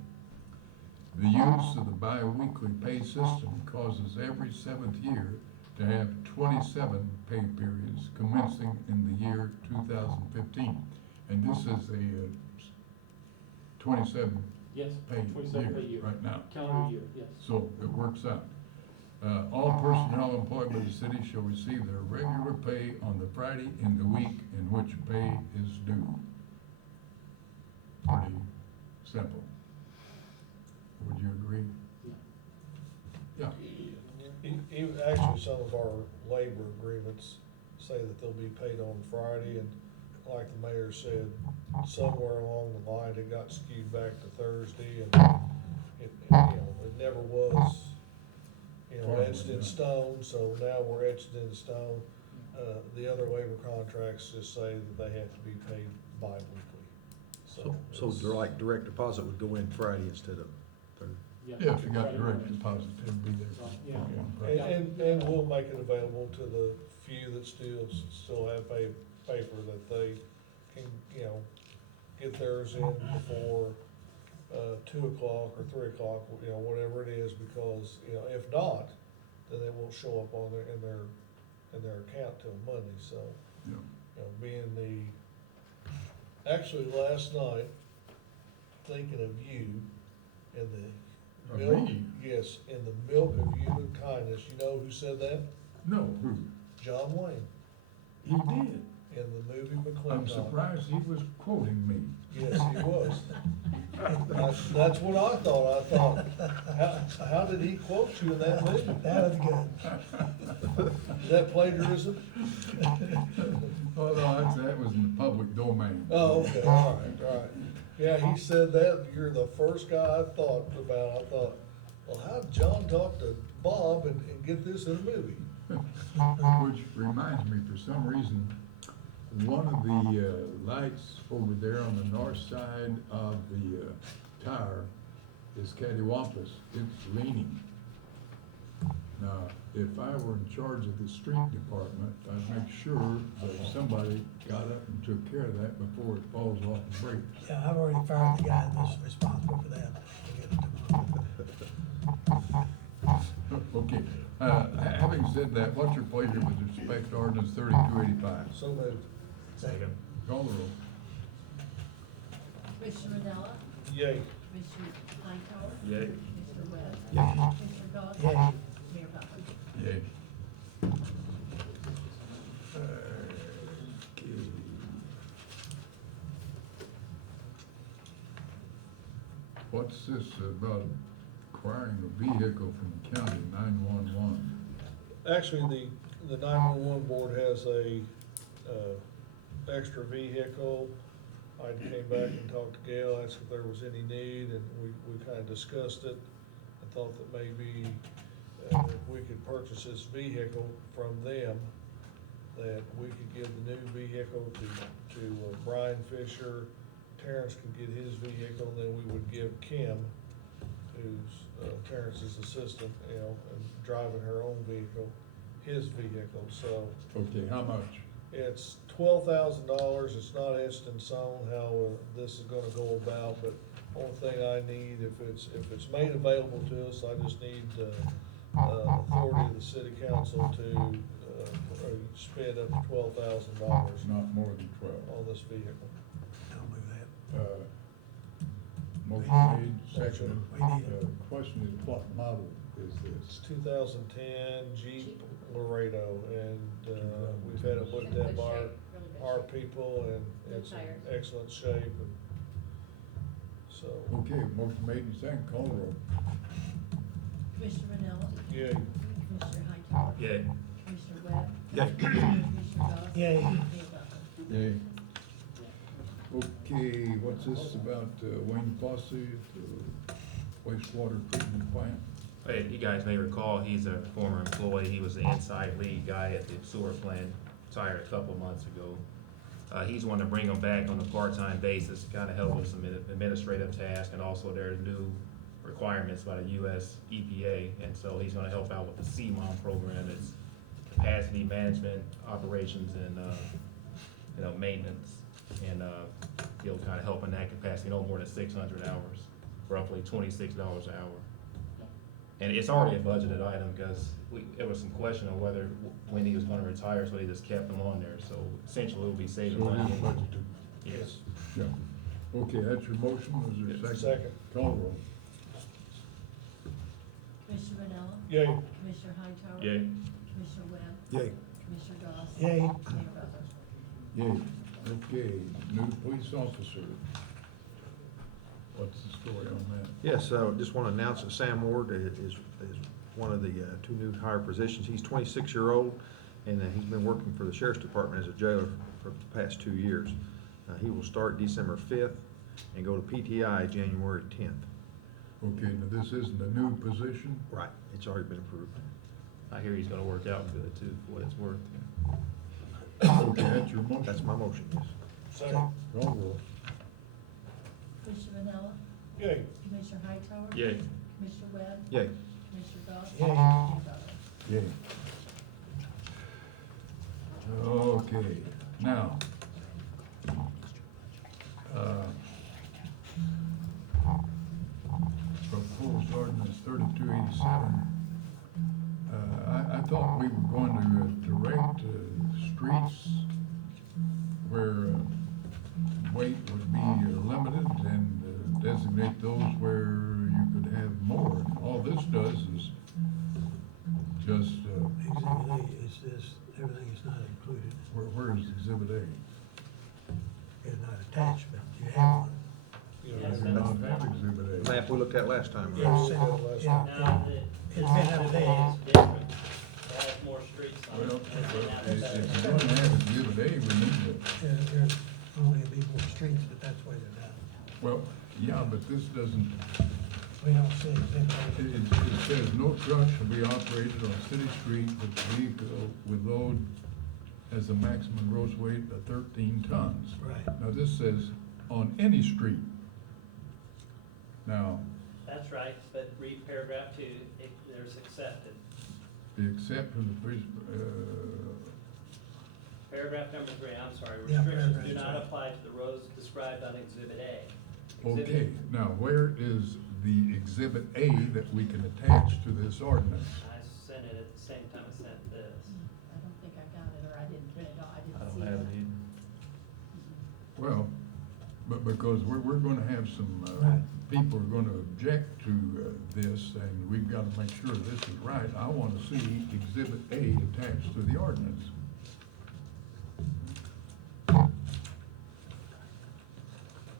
The use of the bi-weekly pay system causes every 7th year to have 27 pay periods commencing in the year 2015. And this is a 27 Yes, pay 27 pay year year. right now. Calendar year, yes. So it works out. All personnel employed by the city shall receive their regular pay on the Friday in the week in which pay is due. Pretty simple. Would you agree? Yeah. Actually, some of our labor agreements say that they'll be paid on Friday, and like the mayor said, somewhere along the line, it got skewed back to Thursday, and it never was, etched in stone, so now we're etched in stone. The other labor contracts just say that they have to be paid bi-weekly. So like direct deposit would go in Friday instead of Thursday? Yeah, if you got direct deposit, it'd be there. Yeah. on Friday. And we'll make it available to the few that still have paper that they can, get theirs in before 2 o'clock or 3 o'clock, whatever it is, because, if not, then it won't show up on in their account till Monday, so, Yeah. being actually last night, thinking of you and the Of milk. me? Yes, in the milk of human kindness, you know who said that? No, who? John Wayne, He did. in the movie I'm McClintock. surprised he was quoting me. Yes, he was. That's what I thought. I thought, how did he quote you in that movie? That was good. Is that plagiarism? Oh, no, that was in the public domain. Oh, okay, all right. Yeah, he said that, you're the first guy I thought about. I thought, well, how'd John talk to Bob and get this in a movie? Which reminds me, for some reason, one of the lights over there on the north side of the tower is cattywampus. It's leaning. Now, if I were in charge of the street department, I'd make sure that somebody got up and took care of that before it falls off and breaks. Yeah, I've already fired the guy that's responsible for that. We'll get it tomorrow. Okay, having said that, what's your pleasure with respect to ordinance 3285? So moved. Second. Call the roll. Commissioner Manella? Yay. Commissioner Hightower? Yay. Commissioner Webb? Yay. Commissioner Doss? Yay. Mayor Buckles? Yay. Okay. What's this about acquiring a vehicle from county 911? Actually, the 911 board has a, extra vehicle. I came back and talked to Gail, asked if there was any need, and we kind of discussed it. I thought that maybe, if we could purchase this vehicle from them, that we could give the new vehicle to Brian Fisher. Terrence can get his vehicle, and then we would give Kim, who's Terrence's assistant, and driving her own vehicle, his vehicle, so. Okay, how much? It's $12,000, it's not etched in stone how this is gonna go about, but only thing I need, if it's made available to us, I just need, authority of the city council to, spend up to $12,000 Not more than 12. on this vehicle. I'll move that. Motion made, seconded. We need it. Question is, what model is It's this? 2010 Jeep Laredo, and, we've had it looked at by our people, and it's in Tires. excellent shape, and so, Okay, motion made and seconded, call the roll. Commissioner Manella? yeah. Commissioner Hightower? Yay. Commissioner Webb? Yay. Commissioner Doss? Yay. Mayor Buckles? Yay. Okay, what's this about Wayne Fossey, the wastewater treatment plant? Hey, you guys may recall, he's a former employee. He was the inside lead guy at the sewer plant, retired a couple months ago. He's wanting to bring him back on a part-time basis, to kind of help with some administrative tasks, and also there are new requirements by the US EPA. And so he's gonna help out with the CMOM program. It's capacity management, operations, and, maintenance. And, he'll kind of help in that capacity, no more than 600 hours, roughly $26 an hour. And it's already a budgeted item, because there was some question on whether, when he was gonna retire, so they just kept him on there. So essentially, we'll be saving So it money. is budgeted. Yes. Yeah. Okay, that's your motion, is there a second? Second. Call the roll. Commissioner Manella? Yay. Commissioner Hightower? Yay. Commissioner Webb? Yay. Commissioner Doss? Yay. Mayor Buckles? Yay. Okay, new police officer. What's the story on that? Yes, just want to announce that Sam Ward is one of the two new hire positions. He's 26-year-old, and he's been working for the sheriff's department as a jailer for the past 2 years. He will start December 5th and go to PTI January 10th. Okay, now this isn't a new position? Right. It's already been approved. I hear he's gonna work out good too, for what it's worth. Okay, that's your motion. That's my motion, yes. Second. Call the roll. Commissioner Manella? Yay. Commissioner Hightower? Yay. Commissioner Webb? Yay. Commissioner Doss? Yay. Mayor Buckles? Yay. Okay, now, proposed ordinance 3287. I thought we were going to direct streets where weight would be limited and designate those where you could have more. All this does is just, Exhibit A is this, everything is not included, where is Exhibit A? is not attached, but you have one. You Yes, We know, do not have Exhibit A. The map we looked at last time. Yeah. right? Yeah, Now, It's been up to date. It's different. It has more streets on Well, it. and it's been out of if better. you're going to have Exhibit A, we need to, There's only a few more streets, but that's why they're done. well, yeah, but this doesn't, We don't see exhibit A. it says no truck shall be operated on city street with vehicle with load has a maximum gross weight of 13 tons. Right. Now, this says on any street. Now, That's right, but read paragraph 2, there's accepted. except for the fish, Paragraph number 3, I'm sorry, Yeah, restrictions paragraph do not three. apply to the roads described on Exhibit A. Exhibit- okay, now where is the exhibit A that we can attach to this ordinance? I sent it at the same time I sent this. I don't think I got it, or I didn't print it out, I I didn't don't see have it. it either. Well, but because we're gonna have some, Right. people are gonna object to, this, and we've gotta make sure this is right. I wanna see exhibit A attached to the ordinance.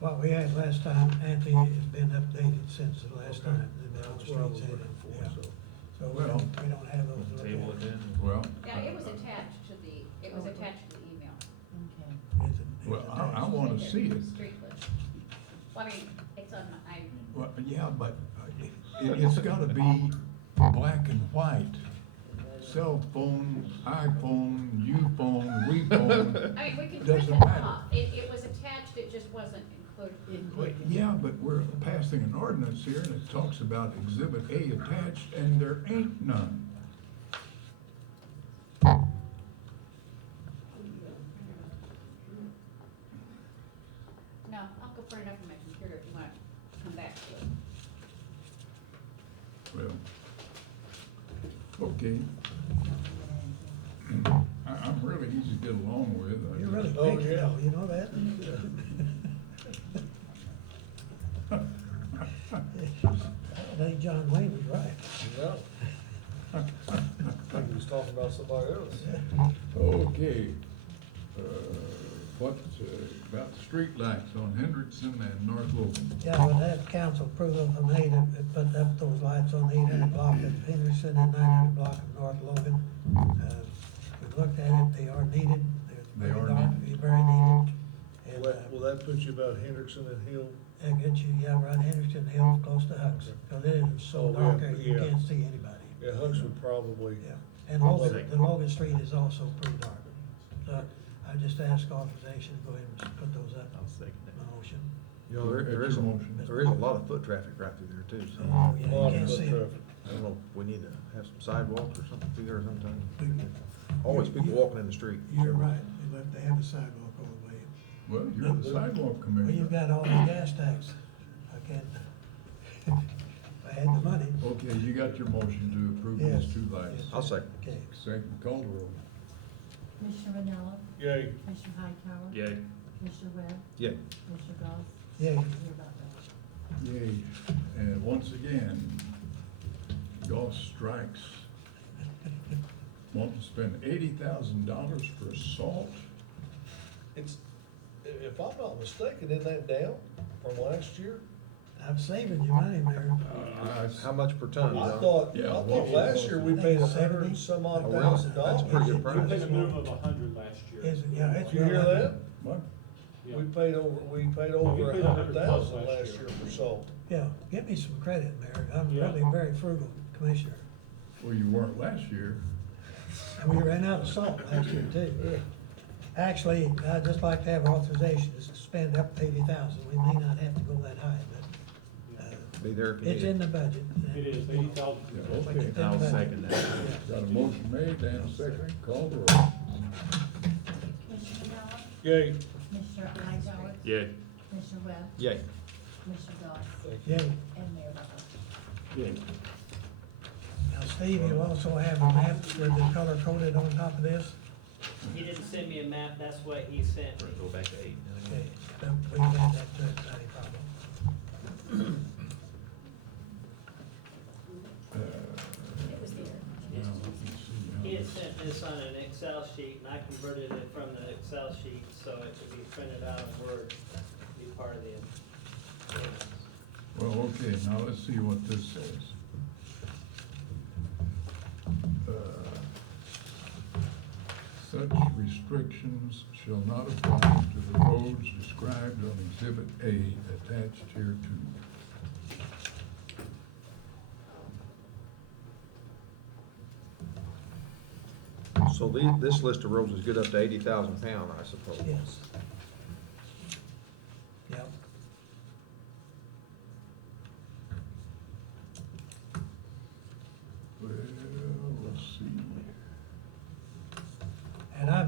What we had last time, Anthony, has been updated since the last Okay. time. the That's what I was streets had looking it, for, yeah. so. So Well- we don't have those. to look Table at. it then? Well, Yeah, it was attached to the, it was attached to the email. Is Okay. it- is well, it I attached? wanna see it. Street list. Well, I mean, it's on my, Well, yeah, but it's gotta be black and white. Cell phone, iPhone, U-phone, we phone. I mean, we can print Doesn't it matter. off. It was attached, it just wasn't included. Yeah, but we're passing an ordinance here and it talks about exhibit A attached and there ain't none. No, I'll go print it up on my computer if you want to come back to it. Well, okay. I'm really easy to get along with. You're really Oh, picky yeah. though, you know that? I think John Wayne was right. No. I think he was talking about somebody else. Okay, what, about the streetlights on Hendrickson and North Logan? Yeah, with that council approval of made, it put up those lights on the 800 block of Henderson and 900 block of North Logan. We've looked at it, they are needed. They They're are very dark, needed. very needed. And, Will that put you about Hendrickson and Hill? that gets you, yeah, right Henderson Hill, close to Hucks, because it is so Oh, yeah, dark there, you yeah. can't see anybody. Yeah, Hucks would probably. Yeah, and Logan, the Logan Street is also pretty dark. So I just ask authorization to go ahead and put those up. I'll second that. Motion. You know, there is That's your motion. there is a lot of foot traffic right through there too, so. Oh, yeah, Lot you of can't see foot it. traffic. I don't know, if we need to have some sidewalks or something through there sometime. We- Always people walking in the street. You're right, they have a sidewalk all the way. Well, you're the sidewalk Well, you've commissioner. got all the gas tax. I can't, if I had the money. Okay, you got your motion to approve Yes. these two lights. Yes. I'll second. Okay. Second, call the roll. Commissioner Vanilla, Yay. Commissioner Hightower. Yay. Commissioner Webb, Yeah. Commissioner Goss. Yeah, Mayor Buckler. Yay. And once again, Gulf Strikes want to spend $80,000 for salt? It's, if I'm not mistaken, isn't that down from last year? I'm saving you money, Mayor. How much per ton? I John? thought, Yeah, I what thought was last it? year we I think paid it's 100 and 70. some odd Oh, really? thousand That's dollars. pretty good Is it- price. you We paid a paid minimum of 100 last year. Is it, yeah, it's. Did you hear that? What? Yeah. We paid over we paid 100,000 100 plus last last year year. for salt. Yeah, give me some credit, Mayor. I'm Yeah. really very frugal commissioner. Well, you weren't last year. And we ran out of salt last year too. Actually, I'd just like to have authorization to spend up to 80,000. We may not have to go that high, but, Be there if you it's need in it. the budget. It is 80,000. Yeah, It's okay. in the I'll budget. second that. Yeah. Got a motion made and a second, call the roll. Commissioner Vanilla, Yay. Commissioner Hightower, Yay. Commissioner Webb, Yay. Commissioner Goss, Yeah. and Mayor Buckler. Yay. Now, Steve, you'll also have a map with the color coded on top of this. He didn't send me a map, that's what he sent me. Go back to 8. Okay, we can add that to it, not a problem. It was there. Now, let me see how He had this- sent this on an Excel sheet, and I converted it from the Excel sheet, so it could be printed out in Word, be part of the. Well, okay, now let's see what this says. Such restrictions shall not apply to the roads described on Exhibit A attached hereto. So this list of roads is good up to 80,000 pound, I suppose. Yes. Yep. Well, let's see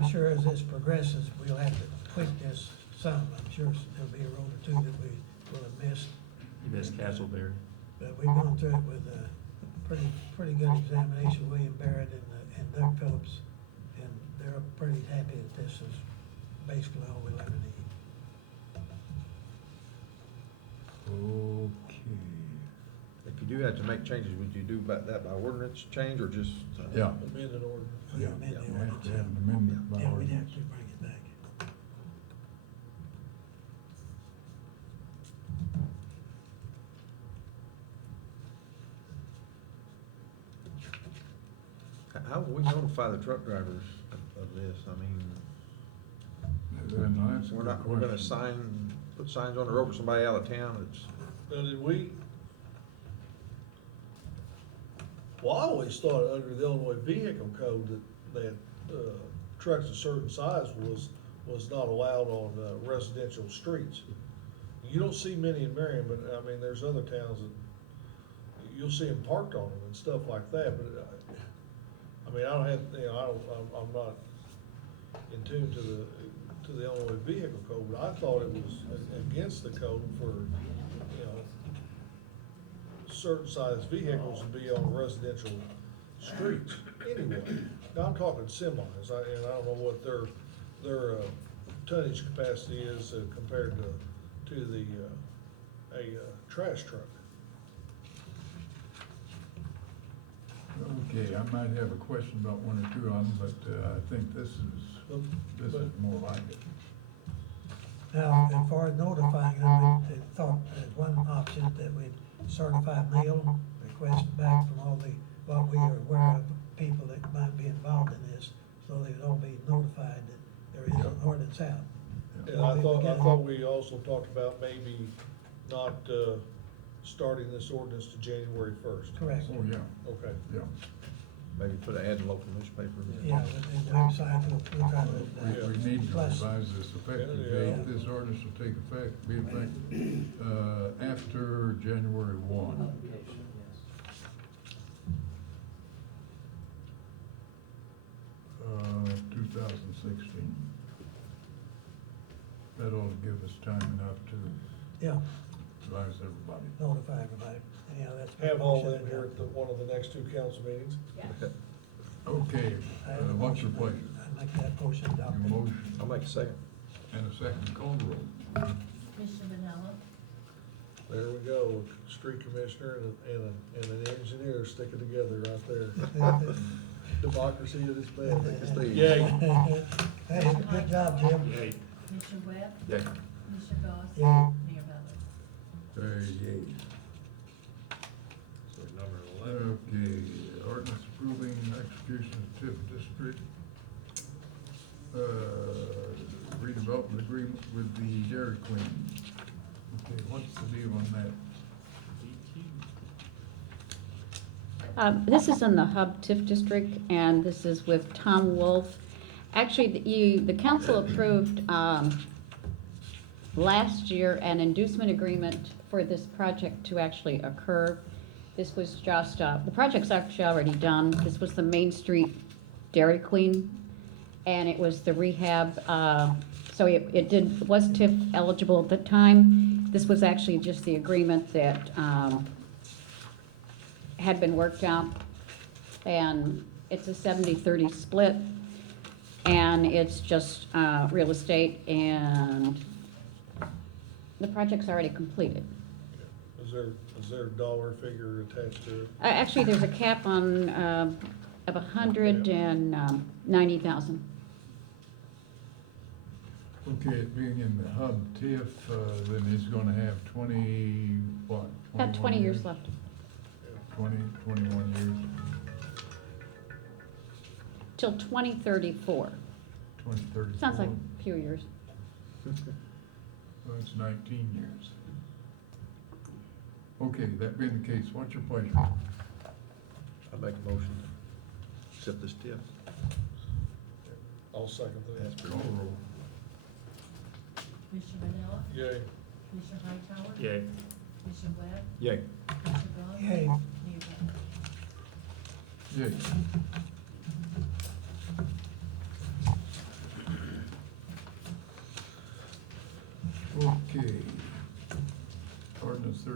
I'm sure as this progresses, we'll have to tweak this some. I'm sure there'll be a road or two that we will have missed. You missed Castleberry. But we've gone through it with a pretty good examination, William Barrett and Doug Phillips. And they're pretty happy that this is basically all we'll ever need. Okay, If you do have to make changes, would you do that by ordinance change or just? yeah, Amend an ordinance. yeah, Amend the you have to ordinance, have an amendment by Yeah, we'd have ordinance. to bring it back. How will we notify the truck drivers of this? I mean, No, that's a we're good not, we're gonna question. put signs on the road for somebody out of town, it's, Now, did we? Well, I always thought under the Illinois Vehicle Code that trucks a certain size was not allowed on residential streets. You don't see many in Marion, but I mean, there's other towns that you'll see them parked on them and stuff like that, but I mean, I don't have, you know, I'm not in tune to the Illinois Vehicle Code, but I thought it was against the code for, you know, certain size vehicles to be on residential streets anyway. Now, I'm talking semis, and I don't know what their tonnage capacity is compared to the, a trash truck. Okay, I might have a question about one or two of them, but I think this is more like it. Now, as far as notifying them, we thought as one option that we'd certify mail, request back from all the, what we are aware of, people that might be involved in this, so they'd all be notified that there is an ordinance out. And I thought we also talked about maybe not, starting this ordinance to January first. Correct. Oh, yeah, Okay. yeah. maybe put an ad in local newspaper. Yeah, and the website, we'll try to. We need to Plus- revise this effective Yeah. date. This ordinance will take effect, be effective, after January 1. Publication, yes. 2016. That'll give us time enough to Yeah, advise everybody. notify everybody. Anyhow, that's. Have all that here at one of the next two council meetings. Yeah. Okay, what's your pleasure? I make that motion Your adopted. motion I'll make a second. and a second, call the roll. Commissioner Vanilla, There we go, street commissioner and an engineer sticking together right there. Democracy at its best. Yay. Hey, good job, Jim. Commissioner Webb, Yeah. Commissioner Goss, Yeah. Mayor Butler. Yay. So number 11. Okay, ordinance approving execution of TIF district, redevelopment agreement with the Dairy Queen. Okay, what's the deal on that? This is in the Hub TIF district, and this is with Tom Wolf. Actually, the council approved last year an inducement agreement for this project to actually occur. This was just, the project's actually already done. This was the Main Street Dairy Queen, and it was the rehab, so it was TIF eligible at the time. This was actually just the agreement that had been worked out, and it's a 70-30 split, and it's just real estate, and the project's already completed. Is there a dollar figure attached to it? Actually, there's a cap on, of 190,000. Okay, it being in the Hub TIF, then he's gonna have 20, what? About 20 years left. 21 years, Till 2034. 2034. Sounds like a few years. Well, it's 19 years. Okay, that being the case, what's your pleasure? I make a motion to accept this tip. I'll second that. Call the roll. Commissioner Vanilla, Yay. Commissioner Hightower. Yay. Commissioner Webb, Yay. Commissioner Goss. Yay. Mayor Butler. Yay.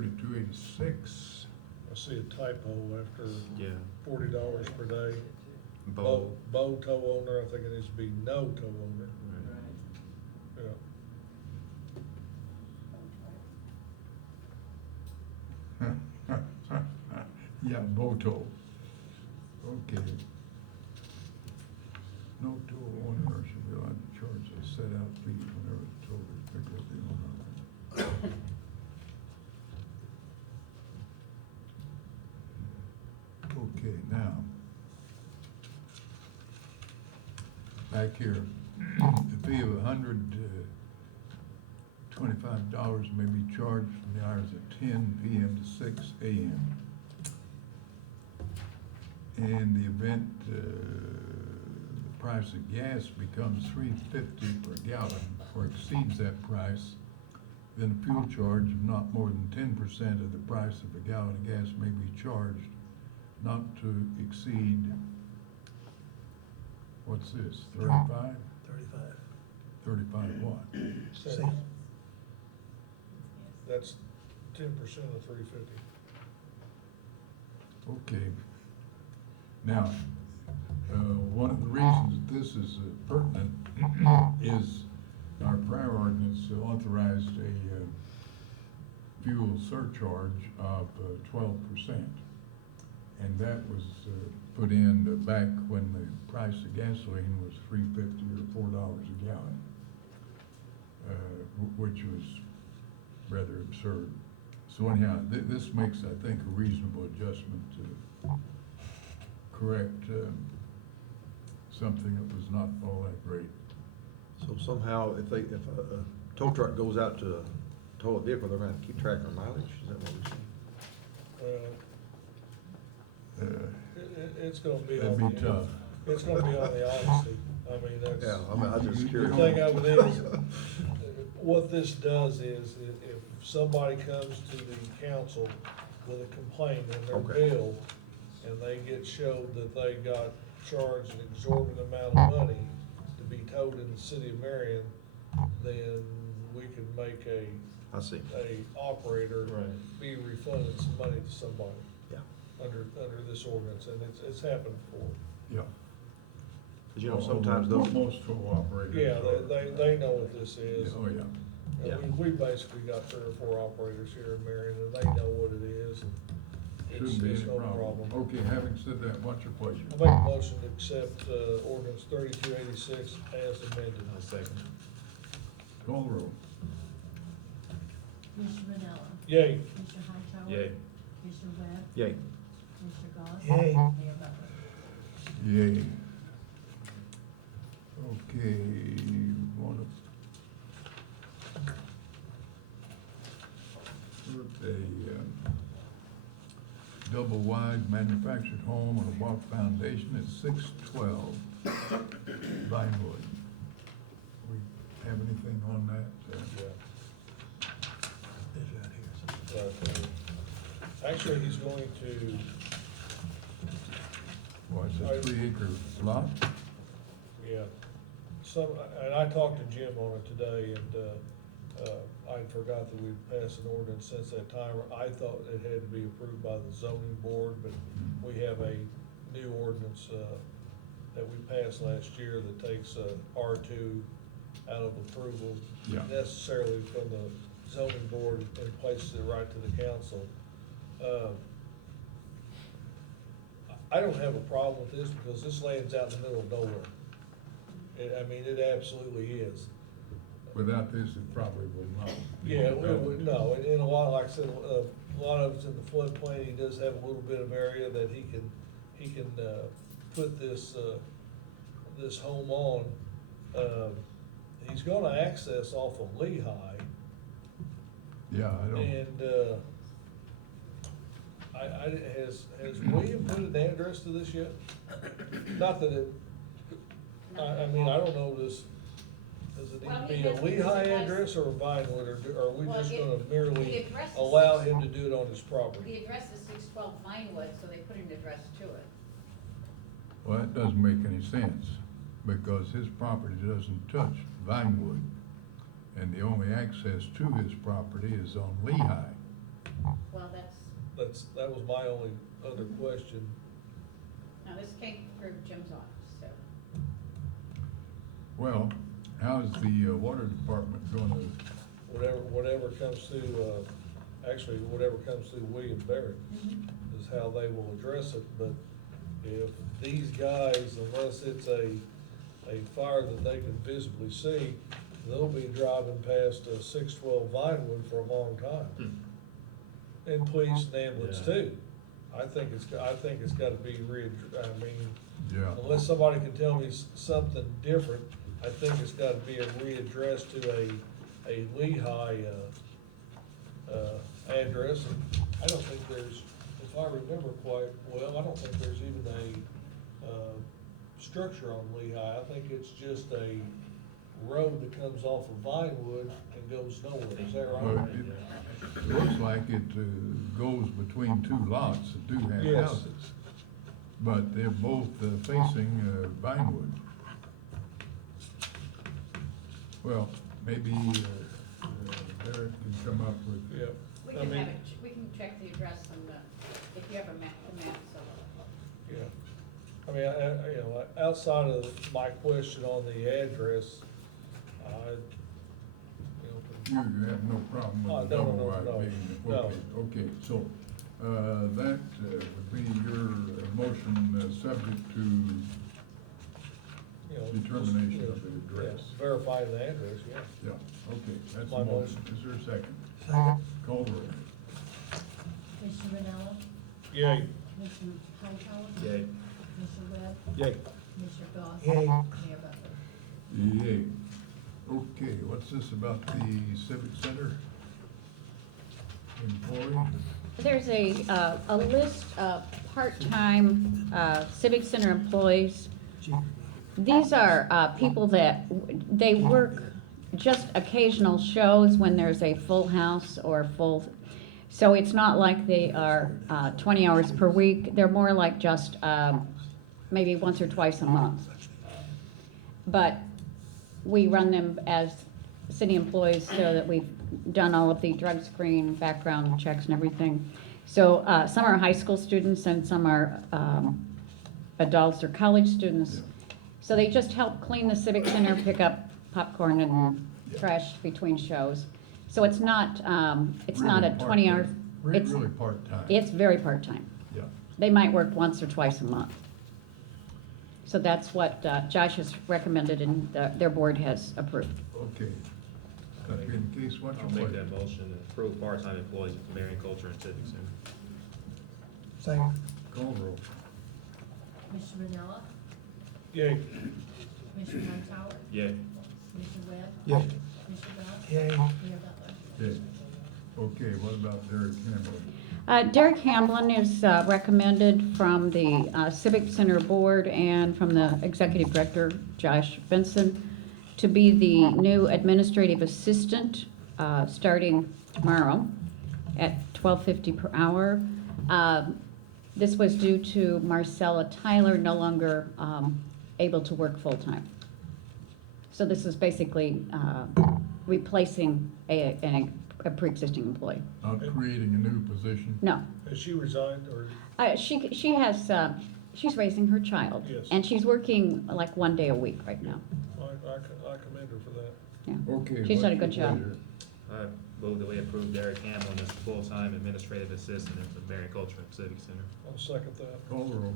32, 86. I see a typo after Yeah. $40 per day. Bow. Bow tow owner, I think it needs to be no tow owner. Yeah. Yeah, Boto. Okay. No tool owner should be allowed to charge a set out fee whenever the toll is picked up the owner. Okay, now. Back here, the fee of $125 may be charged from the hours of 10 p.m. to 6 a.m. In the event, the price of gas becomes $3.50 per gallon or exceeds that price, then a fuel charge of not more than 10% of the price of a gallon of gas may be charged, not to exceed, what's this, 35? 35 what? Cents. That's 10% of 350. Okay. Now, one of the reasons that this is pertinent is our prior ordinance authorized a fuel surcharge of 12%. And that was put in back when the price of gasoline was $3.50 or $4 a gallon, which was rather absurd. So anyhow, this makes, I think, a reasonable adjustment to correct something that was not all that great. So somehow, if a tow truck goes out to tow a vehicle, they're gonna have to keep track of mileage, is that what we're saying? Well, it's gonna be. That'd on be the- tough. It's gonna be on the honesty. I mean, that's. Yeah, I mean, I just The curious. thing of it is, what this does is, if somebody comes to the council with a complaint and their Okay. bill, and they get showed that they got charged an exorbitant amount of money to be towed in the city of Marion, then we can make a I see. operator be refunded some money to somebody Yeah. under this ordinance, and it's happened before. Yeah. Cause you know, sometimes those, Most toll operators. Yeah, are- they know what this is. Oh, yeah. And Yeah. we basically got 3 or 4 operators here in Marion, and they know what it is, and Shouldn't be it's any no problem. problem. Okay, having said that, what's your pleasure? I make a motion to accept, ordinance 3286 as amended. I'll second. Call the roll. Commissioner Manella? Yay. Commissioner Hightower? Yay. Commissioner Webb? yay. Commissioner Gauss? Yay. Mayor Butler? Yay. Okay, wanna put a double wide manufactured home on a block foundation at 612 Vinewood. We have anything on that? It's right here. But, actually, he's going to, Well, it's a 3-acre lot? yeah, and I talked to Jim on it today, and, I forgot that we'd passed an ordinance since that time. I thought it had to be approved by the zoning board, but we have a new ordinance, that we passed last year that takes, R2 out of approval Yeah. necessarily from the zoning board and places it right to the council. I don't have a problem with this because this land's out in the middle of nowhere. I mean, it absolutely is. Without this, it probably would not. be Yeah, developed. no, and a lot, like I said, a lot of it's in the floodplain. He does have a little bit of area that he can put this home on. He's gonna access off of Lehigh, Yeah, I don't, and, has William put an address to this yet? Not that it, I mean, I don't know this, does it Well, need to he be a has- Lehigh he has- address or a Vinewood, or are we Well, just it- gonna the merely address is allow six- him to do it on his property? The address is 612 Vinewood, so they put an address to it. well, that doesn't make any sense, because his property doesn't touch Vinewood. And the only access to his property is on Lehigh. Well, That was my only other question. now this came through Jim's office, so. Well, how's the water department gonna, Whatever comes through, actually, whatever comes through William Barrett is how they will address it, but if these guys, unless it's a fire that they can visibly see, they'll be driving past 612 Vinewood for a long time. And police and ambulance Yeah. too. I think it's gotta be yeah, unless somebody can tell me something different, I think it's gotta be readdressed to a Lehigh, address. And I don't think there's, if I remember quite well, I don't think there's even a structure on Lehigh. I think it's just a road that comes off of Vinewood and goes nowhere. Is that well, right? it looks like it goes between two lots that do have Yes. houses. But they're both facing Vinewood. Well, maybe Derek can come up with, Yeah. We I can mean- have it, we can check the address on if you have a map, so. Yeah, I mean, you know, outside of my question on the address, you have no problem Oh, with the no, double no, wide no, being, no. okay, so, that would be your motion, subject to you know. determination just, of the address. yeah, Verify the address, yeah. Yeah, okay, that's My the motion. motion. Is there a second? Second. Call the roll. Commissioner Ranella, Yay. Commissioner Hightower, Yay. Commissioner Webb, Yay. Commissioner Goss. Yay. Mayor Butler. Yay. Okay, what's this about the Civic Center? Employee? There's a list of part-time Civic Center employees. These are people that, they work just occasional shows when there's a full house or full, so it's not like they are 20 hours per week. They're more like just maybe once or twice a month. But we run them as city employees so that we've done all of the drug screen, background checks and everything. So some are high school students and some are adults or college students. So they just help clean the Civic Center, pick up popcorn and trash between shows. So it's not a Really 20-hour, part-time. it's, Really part-time. it's very part-time. Yeah, They might work once or twice a month. So that's what Josh has recommended and their board has approved. okay. That being the case, what's I'll your make pleasure? that motion to approve part-time employees at the Marion Culture and Civic Center. Second. Call the roll. Commissioner Ranella, Yay. Commissioner Hightower, Yay. Commissioner Webb. Yay. Commissioner Goss. Yay. Mayor Butler. Yay. Okay, what about Derek Campbell? Derek Hamlin is recommended from the Civic Center Board and from the Executive Director, Josh Benson, to be the new administrative assistant starting tomorrow at $12.50 per hour. This was due to Marcella Tyler no longer able to work full-time. So this is basically replacing a pre-existing employee. Not creating a new position? No, Has she resigned or? she has, she's raising her child. Yes. And she's working like 1 day a week right now. I commend her for that. Yeah. Okay. She's done a what's good your job. pleasure? I move that we approve Derek Hamlin as full-time administrative assistant at the Marion Culture and Civic Center. I'll second that. Call the roll.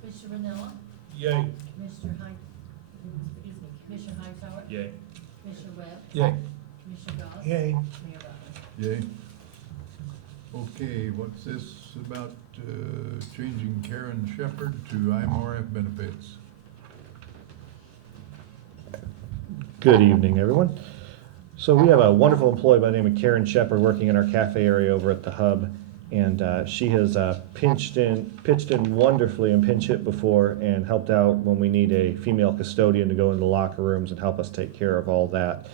Commissioner Ranella, Yay. Commissioner Commissioner Hightower, Yay. Commissioner Webb, Yay. Commissioner Goss. Yay. Mayor Butler. Yay. Okay, what's this about changing Karen Shepherd to IMRF benefits? Good evening, everyone. So we have a wonderful employee by the name of Karen Shepard working in our cafe area over at the Hub. And she has pitched in wonderfully and pinch hit before and helped out when we need a female custodian to go into the locker rooms and help us take care of all that.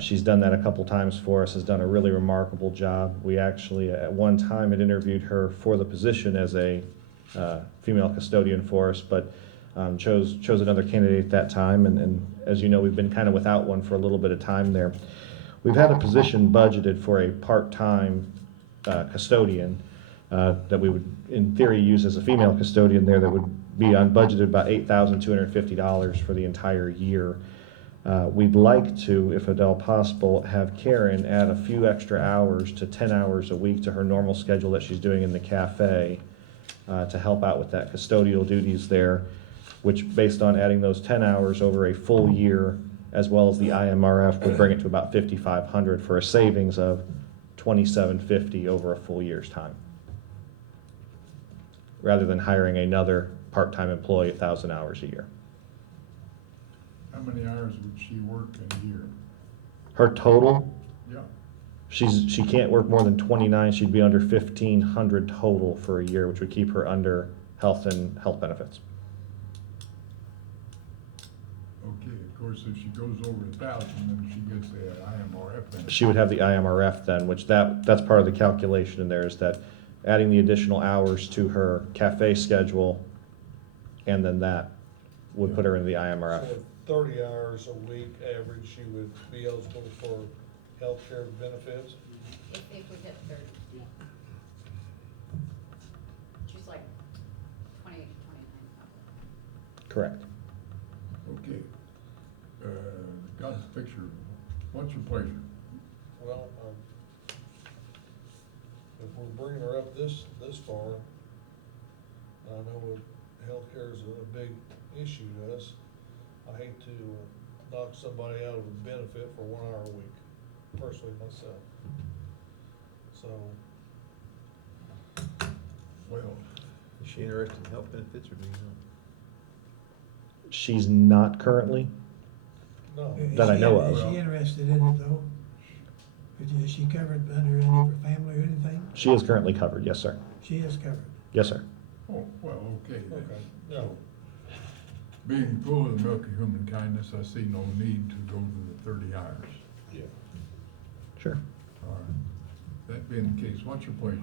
She's done that a couple times for us, has done a really remarkable job. We actually at one time had interviewed her for the position as a female custodian for us, but chose another candidate at that time. And as you know, we've been kind of without one for a little bit of time there. We've had a position budgeted for a part-time custodian that we would, in theory, use as a female custodian there that would be unbudgeted about $8,250 for the entire year. We'd like to, if at all possible, have Karen add a few extra hours to 10 hours a week to her normal schedule that she's doing in the cafe to help out with that custodial duties there, which based on adding those 10 hours over a full year as well as the IMRF would bring it to about $5,500 for a savings of $2,750 over a full year's time, rather than hiring another part-time employee at 1,000 hours a year. How many hours would she work in a year? Her total, Yeah, she can't work more than 29. She'd be under 1,500 total for a year, which would keep her under health and health benefits. okay, of course, if she goes over 1,000, then she gets the IMRF benefit. She would have the IMRF then, which that's part of the calculation in there, is that adding the additional hours to her cafe schedule, and then that would put her in the IMRF. So 30 hours a week average, she would be eligible for healthcare benefits. If we hit 30. She's like 28, 29 probably. Correct. Okay. Got the picture. What's your pleasure? Well, if we're bringing her up this far, I know healthcare is a big issue to us. I hate to knock somebody out of a benefit for 1 hour a week, personally myself. So, Well, Is she interested in health benefits, or do you know? She's not currently. no. That I know of. Is she interested in it though? Is she covered under any of her family or anything? She is currently covered, yes, sir. She is covered. Yes, sir. oh, well, okay then. Okay, no. Being full of the milk of human kindness, I see no need to go to the 30 hours. Sure. All right. That being the case, what's your pleasure?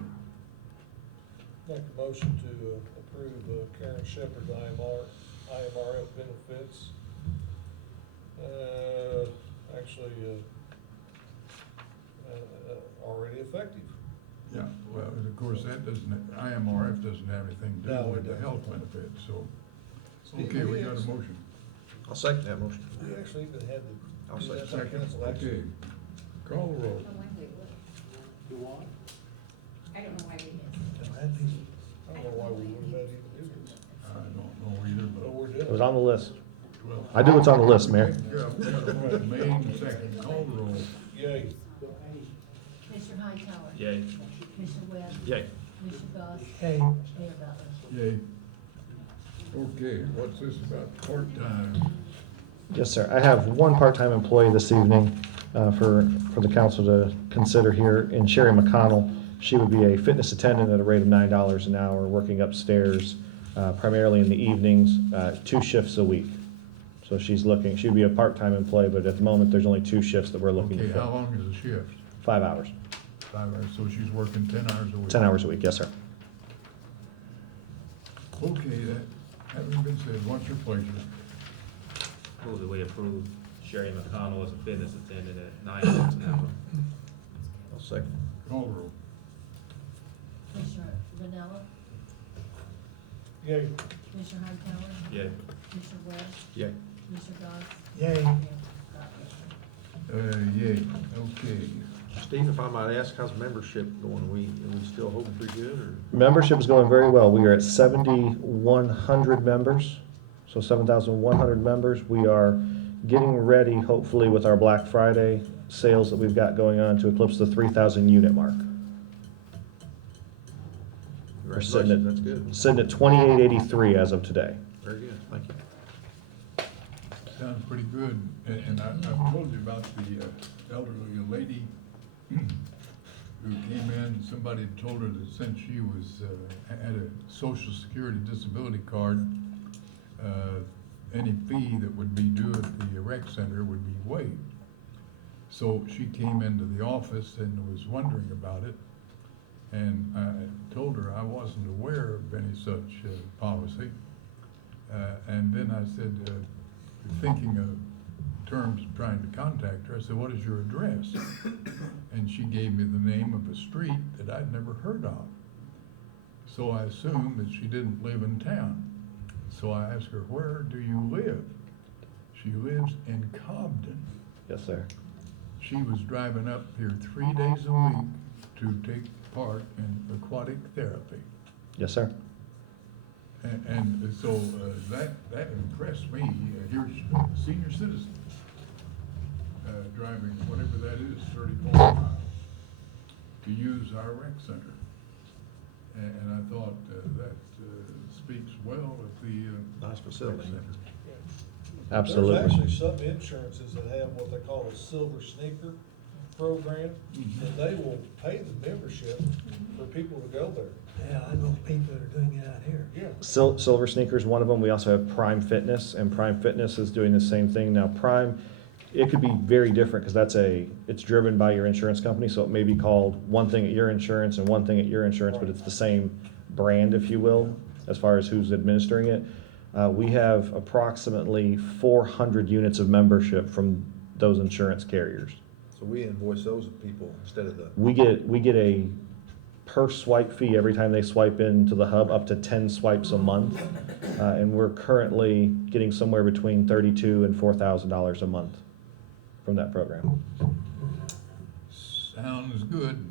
Make a motion to approve Karen Shepherd's IMRF benefits. Actually, already effective. Yeah, well, of course, that doesn't, IMRF doesn't have anything to do No, it with the doesn't. health benefits, so. Okay, we got a motion. I'll second that motion. We actually even had I'll to do that second. by council action. Okay. Call the roll. Oh, wait, You want? I don't know why we did. I don't know why we would have had to even do this, I don't know either, but but. we're doing It was it. on the list. Well, I do what's on the list, Mayor. we got a motion made and second. Call the roll. Yay. Commissioner Hightower? Yay. Commissioner Webb? Yay. Commissioner Goss? Hey, Mayor Butler? Yay. Okay, what's this about part-time? Yes, sir. I have one part-time employee this evening for the council to consider here in Sherry McConnell. She would be a fitness attendant at a rate of $9 an hour, working upstairs primarily in the evenings, 2 shifts a week. So she'd be a part-time employee, but at the moment, there's only 2 shifts that we're looking to Okay, how fill. long is the shift? 5 hours, 5 hours, so she's working 10 hours a week? 10 hours a week, yes, sir. Okay, that having been said, what's your pleasure? Move that we approve Sherry McConnell as a fitness attendant at $9 an hour. I'll second. Call the roll. Commissioner Vanella? Yay. Commissioner Hightower? Yay. Commissioner Webb? Yay. Commissioner Goss? yay. Mayor Butler? Yay, okay. Steve, if I might ask, how's membership going? Are we still holding pretty good, or? Membership is going very well. We are at 7,100 members, so 7,100 members. We are getting ready, hopefully, with our Black Friday sales that we've got going on to eclipse the 3,000 unit mark. We're sitting Congratulations, that's good. Sitting at 2883 as of today. Very good, thank you. Sounds pretty good, and I've told you about the elderly lady who came in, somebody had told her that since she was, had a social security disability card, any fee that would be due at the rec center would be waived. So she came into the office and was wondering about it, and I told her I wasn't aware of any such policy. And then I said, thinking of terms of trying to contact her, I said, what is your address? And she gave me the name of a street that I'd never heard of. So I assumed that she didn't live in town. So I asked her, where do you live? She lives in Cobden. Yes, sir. She was driving up here 3 days a week to take part in aquatic therapy. Yes, sir. And so that impressed me. Here's a senior citizen driving whatever that is, 34 miles, to use our rec center. And I thought that speaks well of the Nice facility. rec center. Absolutely. There's actually some insurances that have what they call a silver sneaker program, and they will pay the membership for people to go there. Yeah, I know people that are doing it out here. Yeah. Silver Sneaker's one of them. We also have Prime Fitness, and Prime Fitness is doing the same thing. Now, Prime, it could be very different because it's driven by your insurance company, so it may be called one thing at your insurance and one thing at your insurance, but it's the same brand, if you will, as far as who's administering it. We have approximately 400 units of membership from those insurance carriers. So we invoice those people instead of the. We get a per swipe fee every time they swipe into the hub, up to 10 swipes a month. And we're currently getting somewhere between $32,000 and $4,000 a month from that program. Sounds good.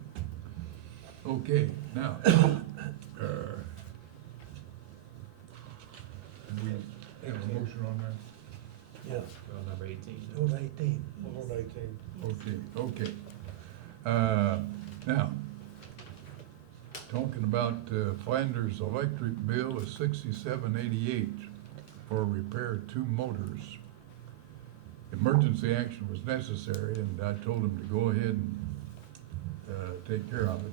Okay, now, we have a motion on that? Yeah, Number 18. go to 18. We're on 18. Okay. Now, talking about Flanders' electric bill is $67.88 for repair of 2 motors. Emergency action was necessary, and I told him to go ahead and take care of it.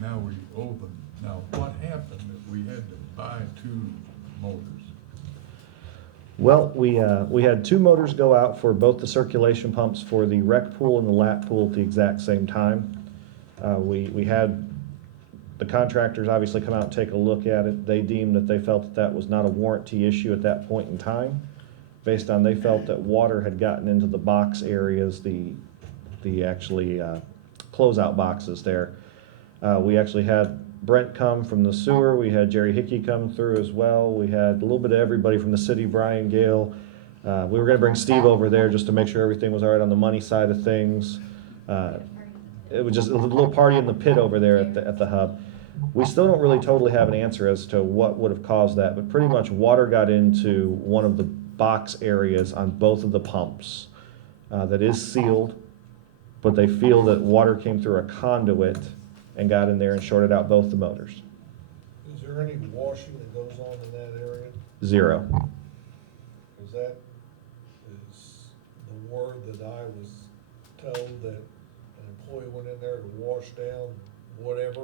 Now we owe them. Now, what happened if we had to buy 2 motors? Well, we had 2 motors go out for both the circulation pumps for the rec pool and the lap pool at the exact same time. We had the contractors obviously come out and take a look at it. They deemed that they felt that that was not a warranty issue at that point in time, based on they felt that water had gotten into the box areas, the actually closeout boxes there. We actually had Brent come from the sewer. We had Jerry Hickey come through as well. We had a little bit of everybody from the city, Brian Gale. We were going to bring Steve over there just to make sure everything was all right on the money side of things. It was just a little party in the pit over there at the hub. We still don't really totally have an answer as to what would have caused that, but pretty much water got into one of the box areas on both of the pumps that is sealed, but they feel that water came through a conduit and got in there and shorted out both the motors. Is there any washing that goes on in that area? 0. Because that is the word that I was told that an employee went in there to wash down whatever.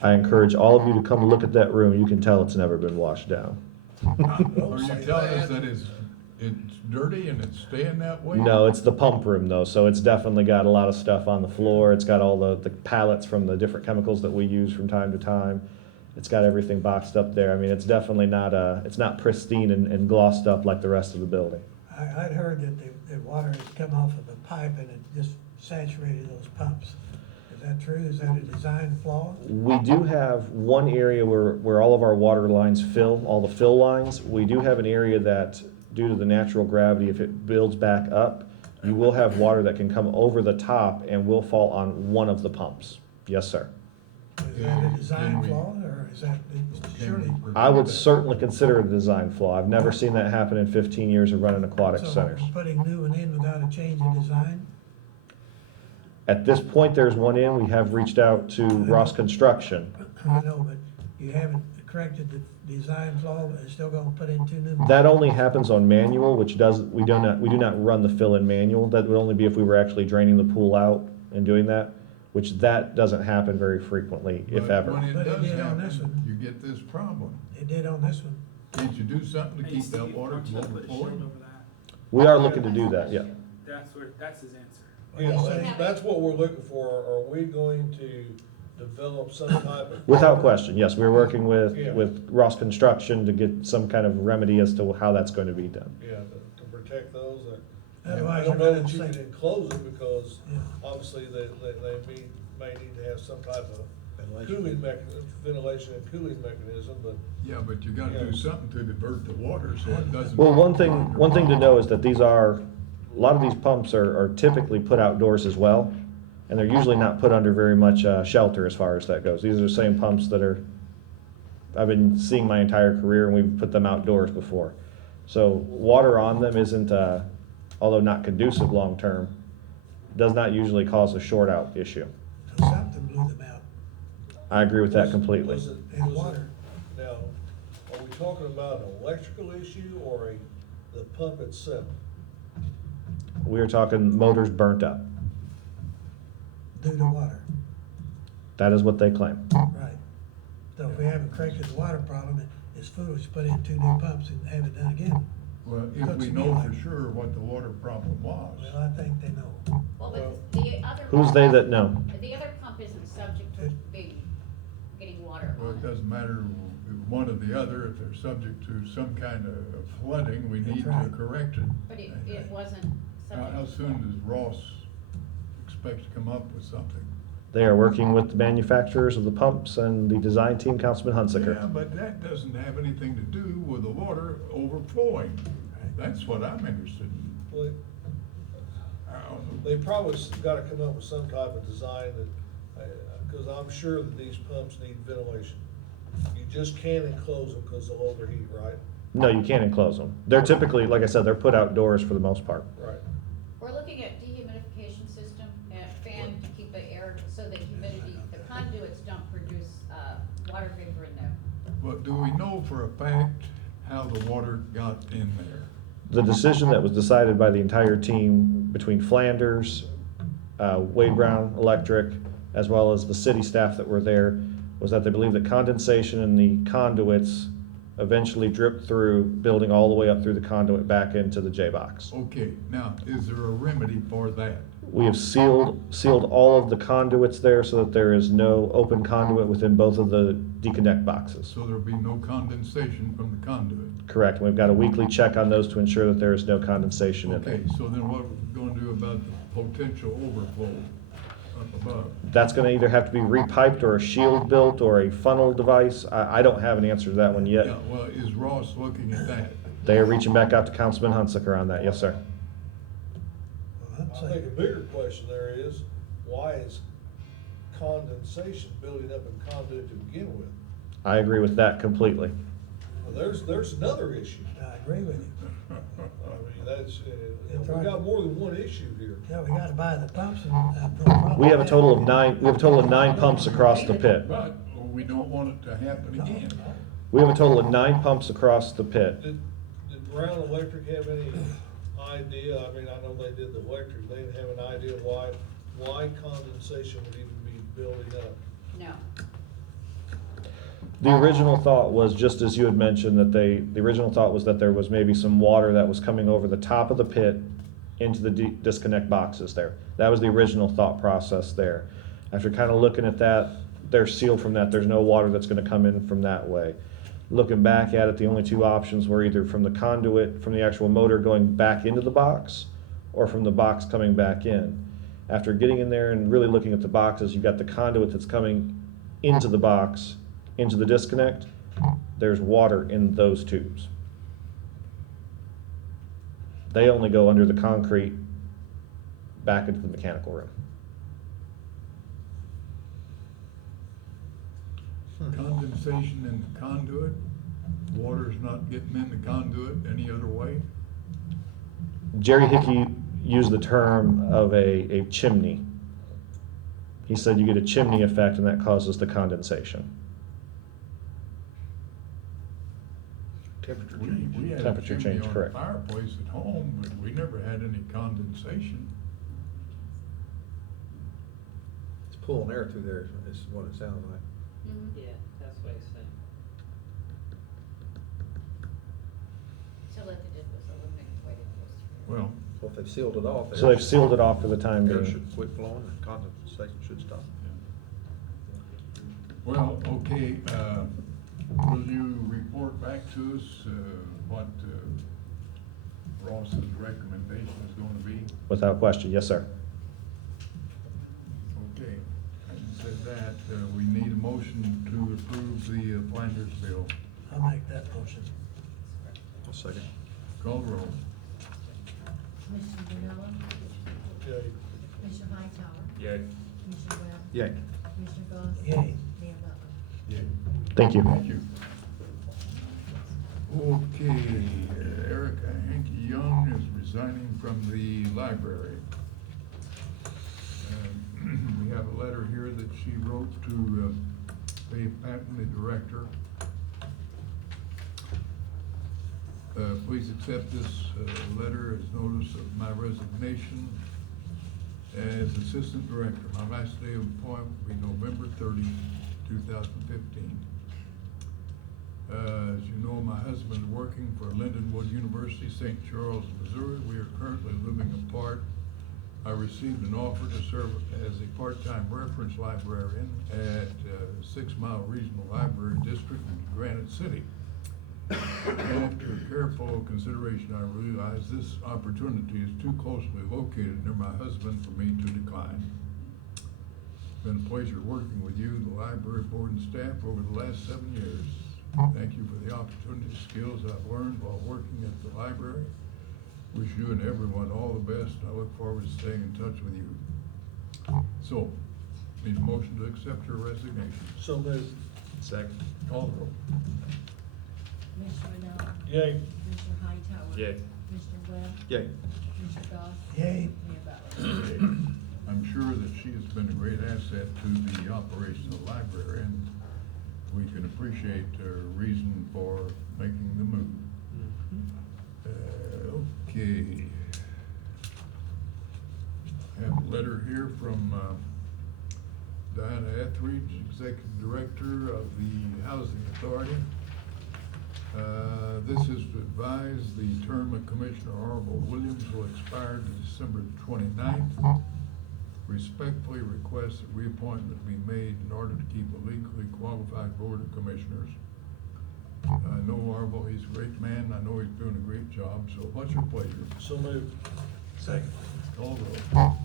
I encourage all of you to come look at that room. You can tell it's never been washed down. Are you telling us that it's dirty and it's staying that way? No, it's the pump room though, so it's definitely got a lot of stuff on the floor. It's got all the pallets from the different chemicals that we use from time to time. It's got everything boxed up there. I mean, it's definitely not it's not pristine and glossed up like the rest of the building. I'd heard that the water had come off of the pipe and it just saturated those pumps. Is that true? Is that a design flaw? We do have one area where all of our water lines fill, all the fill lines. We do have an area that, due to the natural gravity, if it builds back up, you will have water that can come over the top and will fall on one of the pumps. Yes, sir. Is that a design flaw, or is that surely? I would certainly consider it a design flaw. I've never seen that happen in 15 years of running aquatic So centers. putting new one in without a change in design? At this point, there's one in. We have reached out to Ross Construction. I know, but you haven't corrected the design flaw, but it's still gonna put in 2 new ones? That only happens on manual, which we do not run the fill-in manual. That would only be if we were actually draining the pool out and doing that, which that doesn't happen very frequently, if But ever. when it But it does did on this happen, one. you get this problem. It did on this one. Can't you do something to Hey, keep that Steve, water why don't from you put a shield overflowing? over that? We are looking to do that, yeah. That's his answer. Yeah, that's what we're looking for. Are we going to develop some type of? Without question, yes. We're working Yeah. with Ross Construction to get some kind of remedy as to how that's going to be done. Yeah, to protect those. I Otherwise, don't you're know gonna that you can say, enclose it because Yeah. obviously may need to have some type of Ventilation. cooling ventilation and cooling mechanism, but Yeah, but you gotta do Yeah. something to divert the water so it doesn't. Well, one thing to know is that these are, a lot of these pumps are typically put outdoors as well, and they're usually not put under very much shelter as far as that goes. These are the same pumps that I've been seeing my entire career, and we've put them outdoors before. So water on them isn't, although not conducive long-term, does not usually cause a short out issue. so something blew them out. I agree with that completely. Was it- And was it- water. Now, are we talking about an electrical issue or the pump itself? We are talking motors burnt up. Due to water, That is what they claim. right. So if we haven't corrected the water problem, it's foolish to put in 2 new pumps and have it done again. Well, if Looks we to me know like- for sure what the water problem was. Well, I think they know. Well, but the other. Who's they that know? The other pump isn't subject to getting water Well, on it it. doesn't matter one or the other, if they're subject to some kind of flooding, we That's need to right. correct it. But it wasn't How subject. to- soon does Ross expect to come up with something? They are working with the manufacturers of the pumps and the design team, Councilman Yeah, Hunsaker. but that doesn't have anything to do with the water overflowing. That's what I'm interested in. Well, I don't know. they probably gotta come up with some type of design that, cause I'm sure that these pumps need ventilation. You just can't enclose them cause they'll overheat, right? No, you can't enclose them. They're typically, like I said, they're put outdoors for the most part. Right. We're looking at dehumidification system, and fan to keep the air, so that humidity, the conduits don't produce, water vapor in there. But do we know for a fact how the water got in there? The decision that was decided by the entire team between Flanders, Wade Brown Electric, as well as the city staff that were there, was that they believe that condensation in the conduits eventually dripped through, building all the way up through the conduit back into the J-box. Okay, now, is there a remedy for that? We have sealed all of the conduits there so that there is no open conduit within both of the deconnect boxes. So there'll be no condensation from the conduit? Correct. We've got a weekly check on those to ensure that there is no condensation in there. Okay, so then what are we gonna do about the potential overflow up above? That's gonna either have to be repiped or a shield built or a funnel device. I don't have an answer to that one yet. Yeah, well, is Ross looking at that? They are reaching back out to Councilman Hunsaker on that. Yes, sir. Well, I think a bigger question there is, why is condensation building up in conduit to begin with? I agree with that completely. Well, there's another issue. I agree with you. I mean, that's, That's we right. got more than one issue here. Yeah, we gotta buy the pumps and have no problem. We have a with total that. of 9, we have a total of 9 pumps across the pit. But we don't want it to happen again. We have a total of 9 pumps across the pit. Did Brown Electric have any idea, I mean, I know they did the electric, they didn't have an idea why condensation would even be building up? No. The original thought was, just as you had mentioned, that the original thought was that there was maybe some water that was coming over the top of the pit into the disconnect boxes there. That was the original thought process there. After kind of looking at that, they're sealed from that. There's no water that's gonna come in from that way. Looking back at it, the only 2 options were either from the conduit, from the actual motor going back into the box, or from the box coming back in. After getting in there and really looking at the boxes, you've got the conduit that's coming into the box, into the disconnect. There's water in those tubes. They only go under the concrete back into the mechanical room. Condensation in the conduit, water's not getting in the conduit any other way? Jerry Hickey used the term of a chimney. He said you get a chimney effect and that causes the condensation. Temperature We change. had a Temperature chimney change, on correct. a fireplace at home, but we never had any condensation. It's pulling air through there is what it sounds like. Mhm. Yeah, that's what he's saying. So what they did was eliminate the way it goes through. Well, So if they've sealed it off. So they've sealed it off for the time Air being. should quit flowing and condensation should stop. well, okay, will you report back to us, what Ross's recommendation is gonna be? Without question, yes, sir. Okay, having said that, we need a motion to approve the Flanders bill. I'll make that motion. I'll second. Call the roll. Commissioner Vanilla, Yay. Commissioner Hightower, Yeah. Commissioner Webb, Yay. Commissioner Goss. Yay. Mayor Butler. Yeah. Thank you. Thank you. Okay, Erica Hankey Young is resigning from the library. We have a letter here that she wrote to Faye Patton, the director. Please accept this letter as notice of my resignation as assistant director. My last day of employment will be November 30, 2015. As you know, my husband is working for Lindenwood University, St. Charles, Missouri. We are currently living apart. I received an offer to serve as a part-time reference librarian at 6 Mile Regional Library District in Granite City. After careful consideration, I realized this opportunity is too closely located near my husband for me to decline. It's been a pleasure working with you, the library board and staff over the last 7 years. Thank you for the opportunity, skills I've learned while working at the library. Wish you and everyone all the best. I look forward to staying in touch with you. So, need a motion to accept your resignation. So moved. Second. Call the roll. Commissioner Vanilla, Yay. Commissioner Hightower. Yeah. Commissioner Webb, Yay. Commissioner Goss. Yay. Mayor Butler. I'm sure that she has been a great asset to the operation of the library, and we can appreciate her reason for making the move. Okay. I have a letter here from Diana Etheridge, Executive Director of the Housing Authority. This is to advise the term of Commissioner Orville Williams will expire December 29th. Respectfully request that reappointment be made in order to keep a legally qualified board of commissioners. I know Orville, he's a great man, I know he's doing a great job, so what's your pleasure? So moved. Second. Call the roll.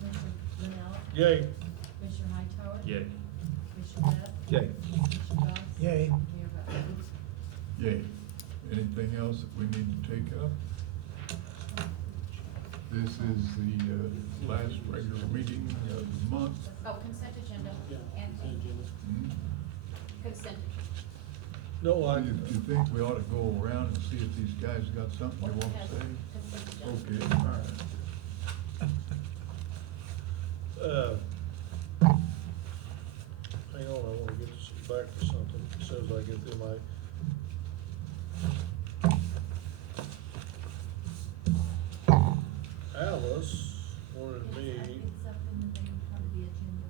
Commissioner Vanilla, Yay. Commissioner Hightower. Yeah. Commissioner Webb, Yay. Commissioner Goss. Yay. Mayor Butler. Yay. Anything else that we need to take up? This is the last regular meeting of the month. Oh, consent agenda and Hmm? consent. No, I, You think we ought to go around and see if these guys got something they want to say? Consent agenda. Okay, all right. hang on, I wanna get this back to something as soon as I get through my. Alice wanted me, It's up in the thing in front of the agenda.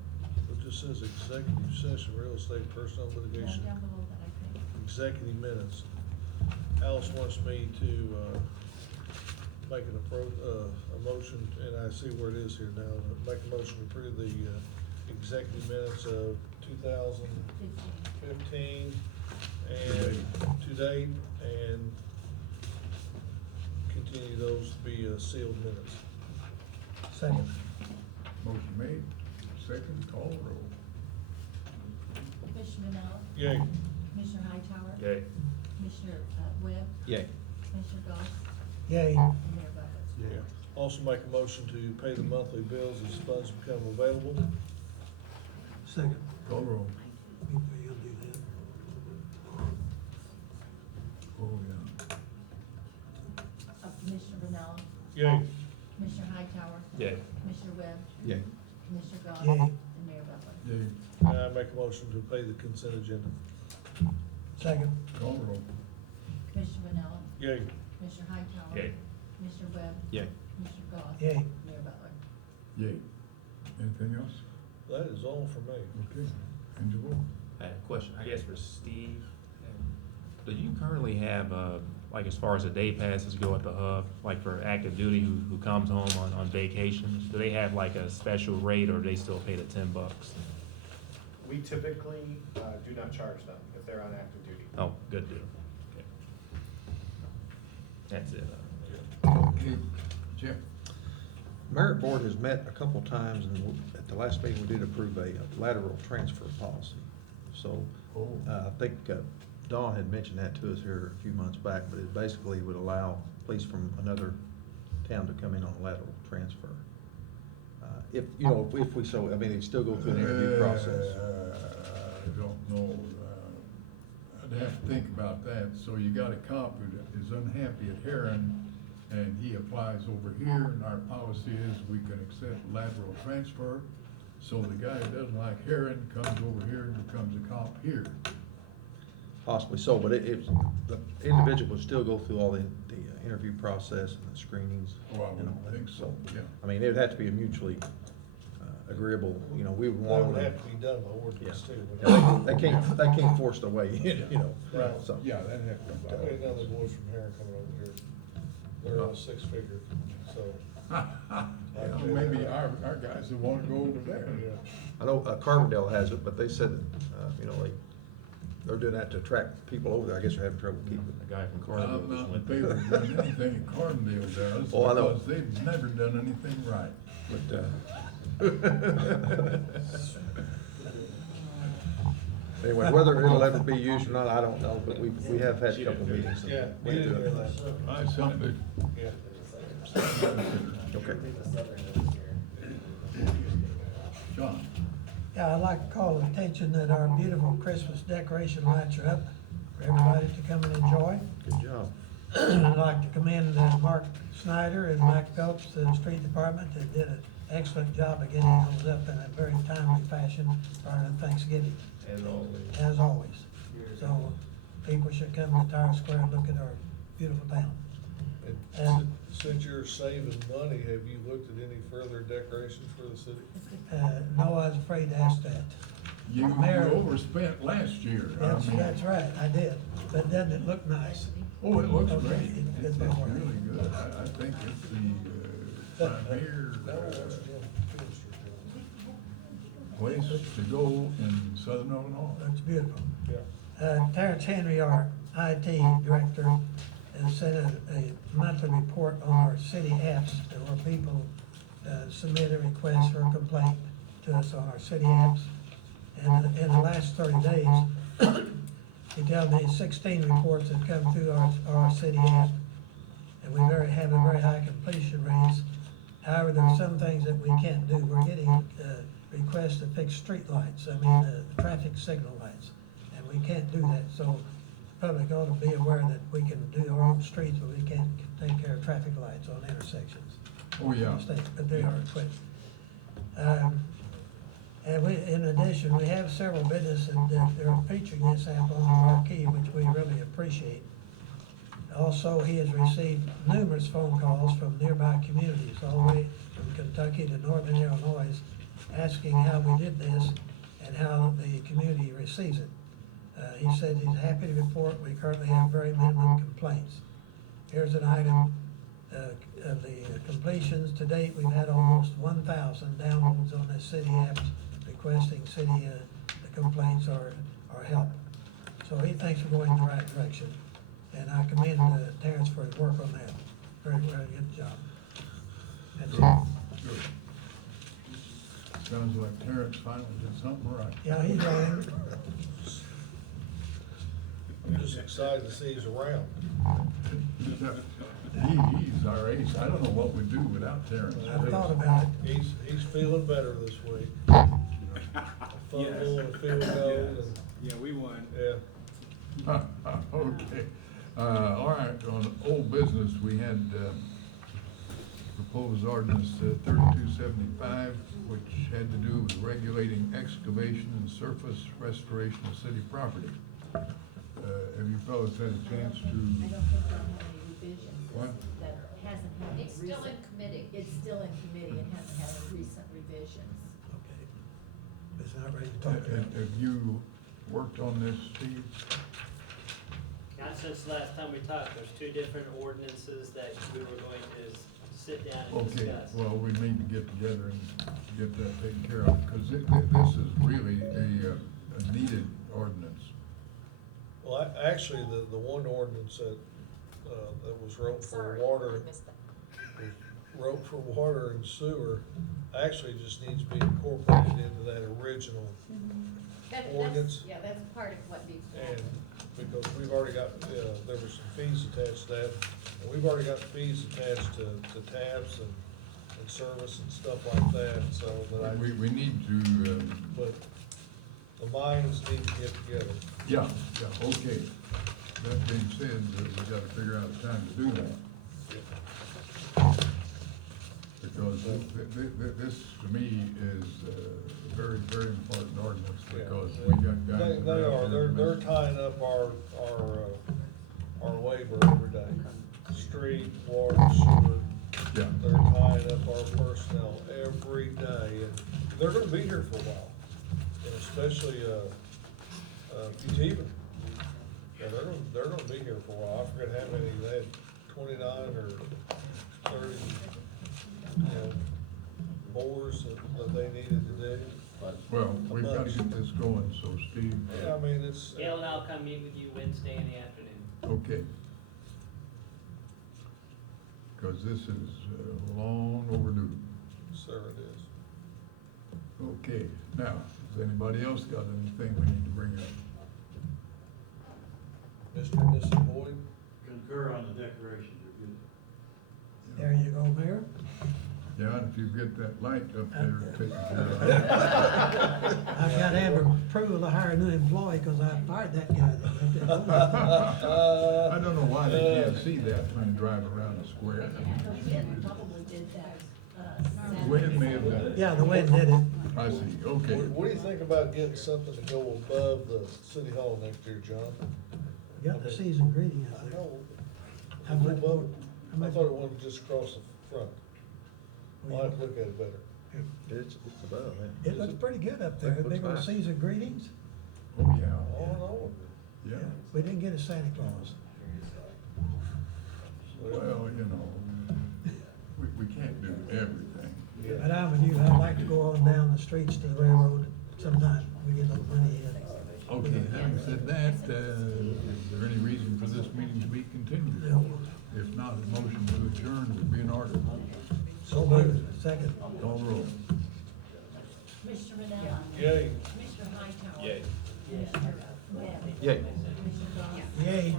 it just says executive session, real estate, personnel litigation, Down below that, I think. executive minutes. Alice wants me to, make a motion, and I see where it is here now, make a motion to approve the, executive minutes of 2015 and to date, and continue those to be sealed minutes. Second. Motion made, second, call the roll. Commissioner Vanilla, Yay. Commissioner Hightower. Yeah. Commissioner Webb, Yay. Commissioner Goss, Yay. and Mayor Butler. Yeah. Also make a motion to pay the monthly bills as funds become available. Second. Call the roll. Before you do that. Oh, yeah. Commissioner Vanilla, Yay. Commissioner Hightower, Yeah. Commissioner Webb, Yay. Commissioner Goss, Yay. and Mayor Butler. Yay. I make a motion to pay the consent agenda. Second. Call the roll. Commissioner Vanilla, Yay. Commissioner Hightower. Yeah. Commissioner Webb, Yay. Commissioner Goss. Yay. Mayor Butler. Yay. Anything else? That is all for me. Okay. Angelo? I had a question, I guess for Steve. Do you currently have, like as far as the day passes go at the hub, like for active duty who comes home on vacations? Do they have like a special rate or do they still pay the $10? We typically do not charge them if they're on active duty. Oh, good deal. Okay. That's it. Hey, Jeff, Merit Board has met a couple times, and at the last meeting, we did approve a lateral transfer policy. So, I think Dawn had mentioned that to us here a few months back, but it basically would allow police from another town to come in on a lateral transfer. If, you know, if we so, I mean, it'd still go through an interview process. I don't know, I'd have to think about that. So you got a cop who is unhappy at Heron, and he applies over here, and our policy is we can accept lateral transfer. So the guy who doesn't like Heron comes over here and becomes a cop here. Possibly so, but the individual would still go through all the interview process and the screenings. Oh, I and all would that. think so, yeah. I mean, it would have to be a mutually agreeable, you know, we would That want would them. have to be done by ordinance too. Yeah, they can't force their way in, you know, Right. so. Yeah, that'd have to be. Tell me none of the boys from Heron coming over here, they're all 6-figure, so. Well, maybe our guys that wanna go over there. I know Carbondale has it, but they said, you know, they're doing that to attract people over there. I guess they're having trouble keeping. The guy from I'm Cardinal not just in went favor there. of doing anything Carbondale does. Oh, I know. Because they've never done anything right. But, anyway, whether it'll ever be used or not, I don't know, but we have had a couple meetings. and Yeah, went you through didn't it. hear that. I something, Yeah. Okay. John, Yeah, I'd like to call attention that our beautiful Christmas decoration lights are up for everybody to come and enjoy. Good job. I'd like to commend Mark Snyder and Mike Phelps, the street department, that did an excellent job of getting those up in a very timely fashion prior to Thanksgiving, as always. So people should come to Tower Square and look at our beautiful town. And since you're saving money, have you looked at any further decorations for the city? No, I was afraid to ask that. you Mayor- overspent last year. I mean, That's right, I did, but doesn't it look nice? Oh, it looks Okay, great. it's It's good work. really good. I think it's the premier place to go in southern Illinois. Looks beautiful. Yeah. Terrence Henry, our IT director, has sent a monthly report on our city apps where people submit a request for a complaint to us on our city apps. And in the last 30 days, he tells me 16 reports have come through our city app, and we have a very high completion rates. However, there are some things that we can't do. We're getting requests to fix street lights, traffic signal lights, and we can't do that. So the public ought to be aware that we can do our own streets, but we can't take care of traffic lights on intersections. Oh, yeah. Mistakes, but they are equipped. And in addition, we have several businesses that are featuring this app on the marquee, which we really appreciate. Also, he has received numerous phone calls from nearby communities, all the way from Kentucky to northern Illinois, asking how we did this and how the community receives it. He said he's happy to report we currently have very minimum complaints. Here's an item of the completions. To date, we've had almost 1,000 downloads on the city apps requesting city complaints or help. So he thinks we're going in the right direction. And I commend Terrence for his work on that. Very, very good job. That's it. Good. Sounds like Terrence finally did something right. Yeah, he's learning. I'm just excited to see he's around. He's our ace. I don't know what we'd do without Terrence. I thought about it. He's feeling better this week. A fumble and a field goal and, Yeah, we won. yeah. Okay, all right, on old business, we had, proposed ordinance 3275, which had to do with regulating excavation and surface restoration of city property. Have you fellows had a chance I to, don't think that had any revisions. What? That hasn't had any It's still in recent- committee. It's still in committee and hasn't had any recent revisions. Okay. It's not ready to talk about. have you worked on this, Steve? Not since the last time we talked, there's two different ordinances that we were going to sit down and Okay, discuss. well, we need to get together and get that taken care of, because this is really a needed ordinance. Well, actually, the one ordinance that was wrote for water, rope for water and sewer actually just needs to be incorporated into that original ordinance. Yeah, that's part of what needs to And happen. because we've already got, there were some fees attached to that, and we've already got fees attached to tabs and service and stuff like that, so that We need to, but the minds need to get together. yeah, okay. That being said, we gotta figure out a time to do that. Because this, to me, is a very, very important ordinance, because we got guys. They are, they're tying up our labor every day. Street, water, sewer. Yeah. They're tying up our personnel every day, and they're gonna be here for a while. And especially, Utiba. Yeah, they're gonna be here for a while. I forget how many, they had 29 or 30, bores that they needed to do. Well, we've gotta get this going, so Steve. Yeah, I mean, it's. Gail and I'll come meet with you Wednesday in the afternoon. Okay. Because this is long overdue. Sir, it is. Okay, now, has anybody else got anything we need to bring up? Mr. and Mrs. Boyd? Concur on the decorations are good. There you go, Mayor. Yeah, and if you get that light up there taken care of. I've got to have approval to hire a new employee, because I fired that guy that lived at home. I don't know why they can't see that when they drive around the square. Probably did that, The wind may have done it. Yeah, the wind did it. I see, okay. What do you think about getting something to go above the city hall next year, John? Got the season greeting out I there. know. How much- Above it. how I much- thought it went just across the front. I'll have to look at it better. It's above, man. It looks pretty good up there, Looks big old fine. season greetings. Oh, yeah, Oh, no. yeah. We didn't get a Santa Claus. Well, you know, we can't do everything. But I'm with you, I'd like to go on down the streets to the railroad sometime, we get a little money in. Okay, having said that, is there any reason for this meeting to be continued? No. If not, a motion to adjourn would be in order. So moved. Second. Call roll. Commissioner Manella. Yay. Commissioner Hightower. Yay. Commissioner Webb. Yay. Commissioner Ross. Yay.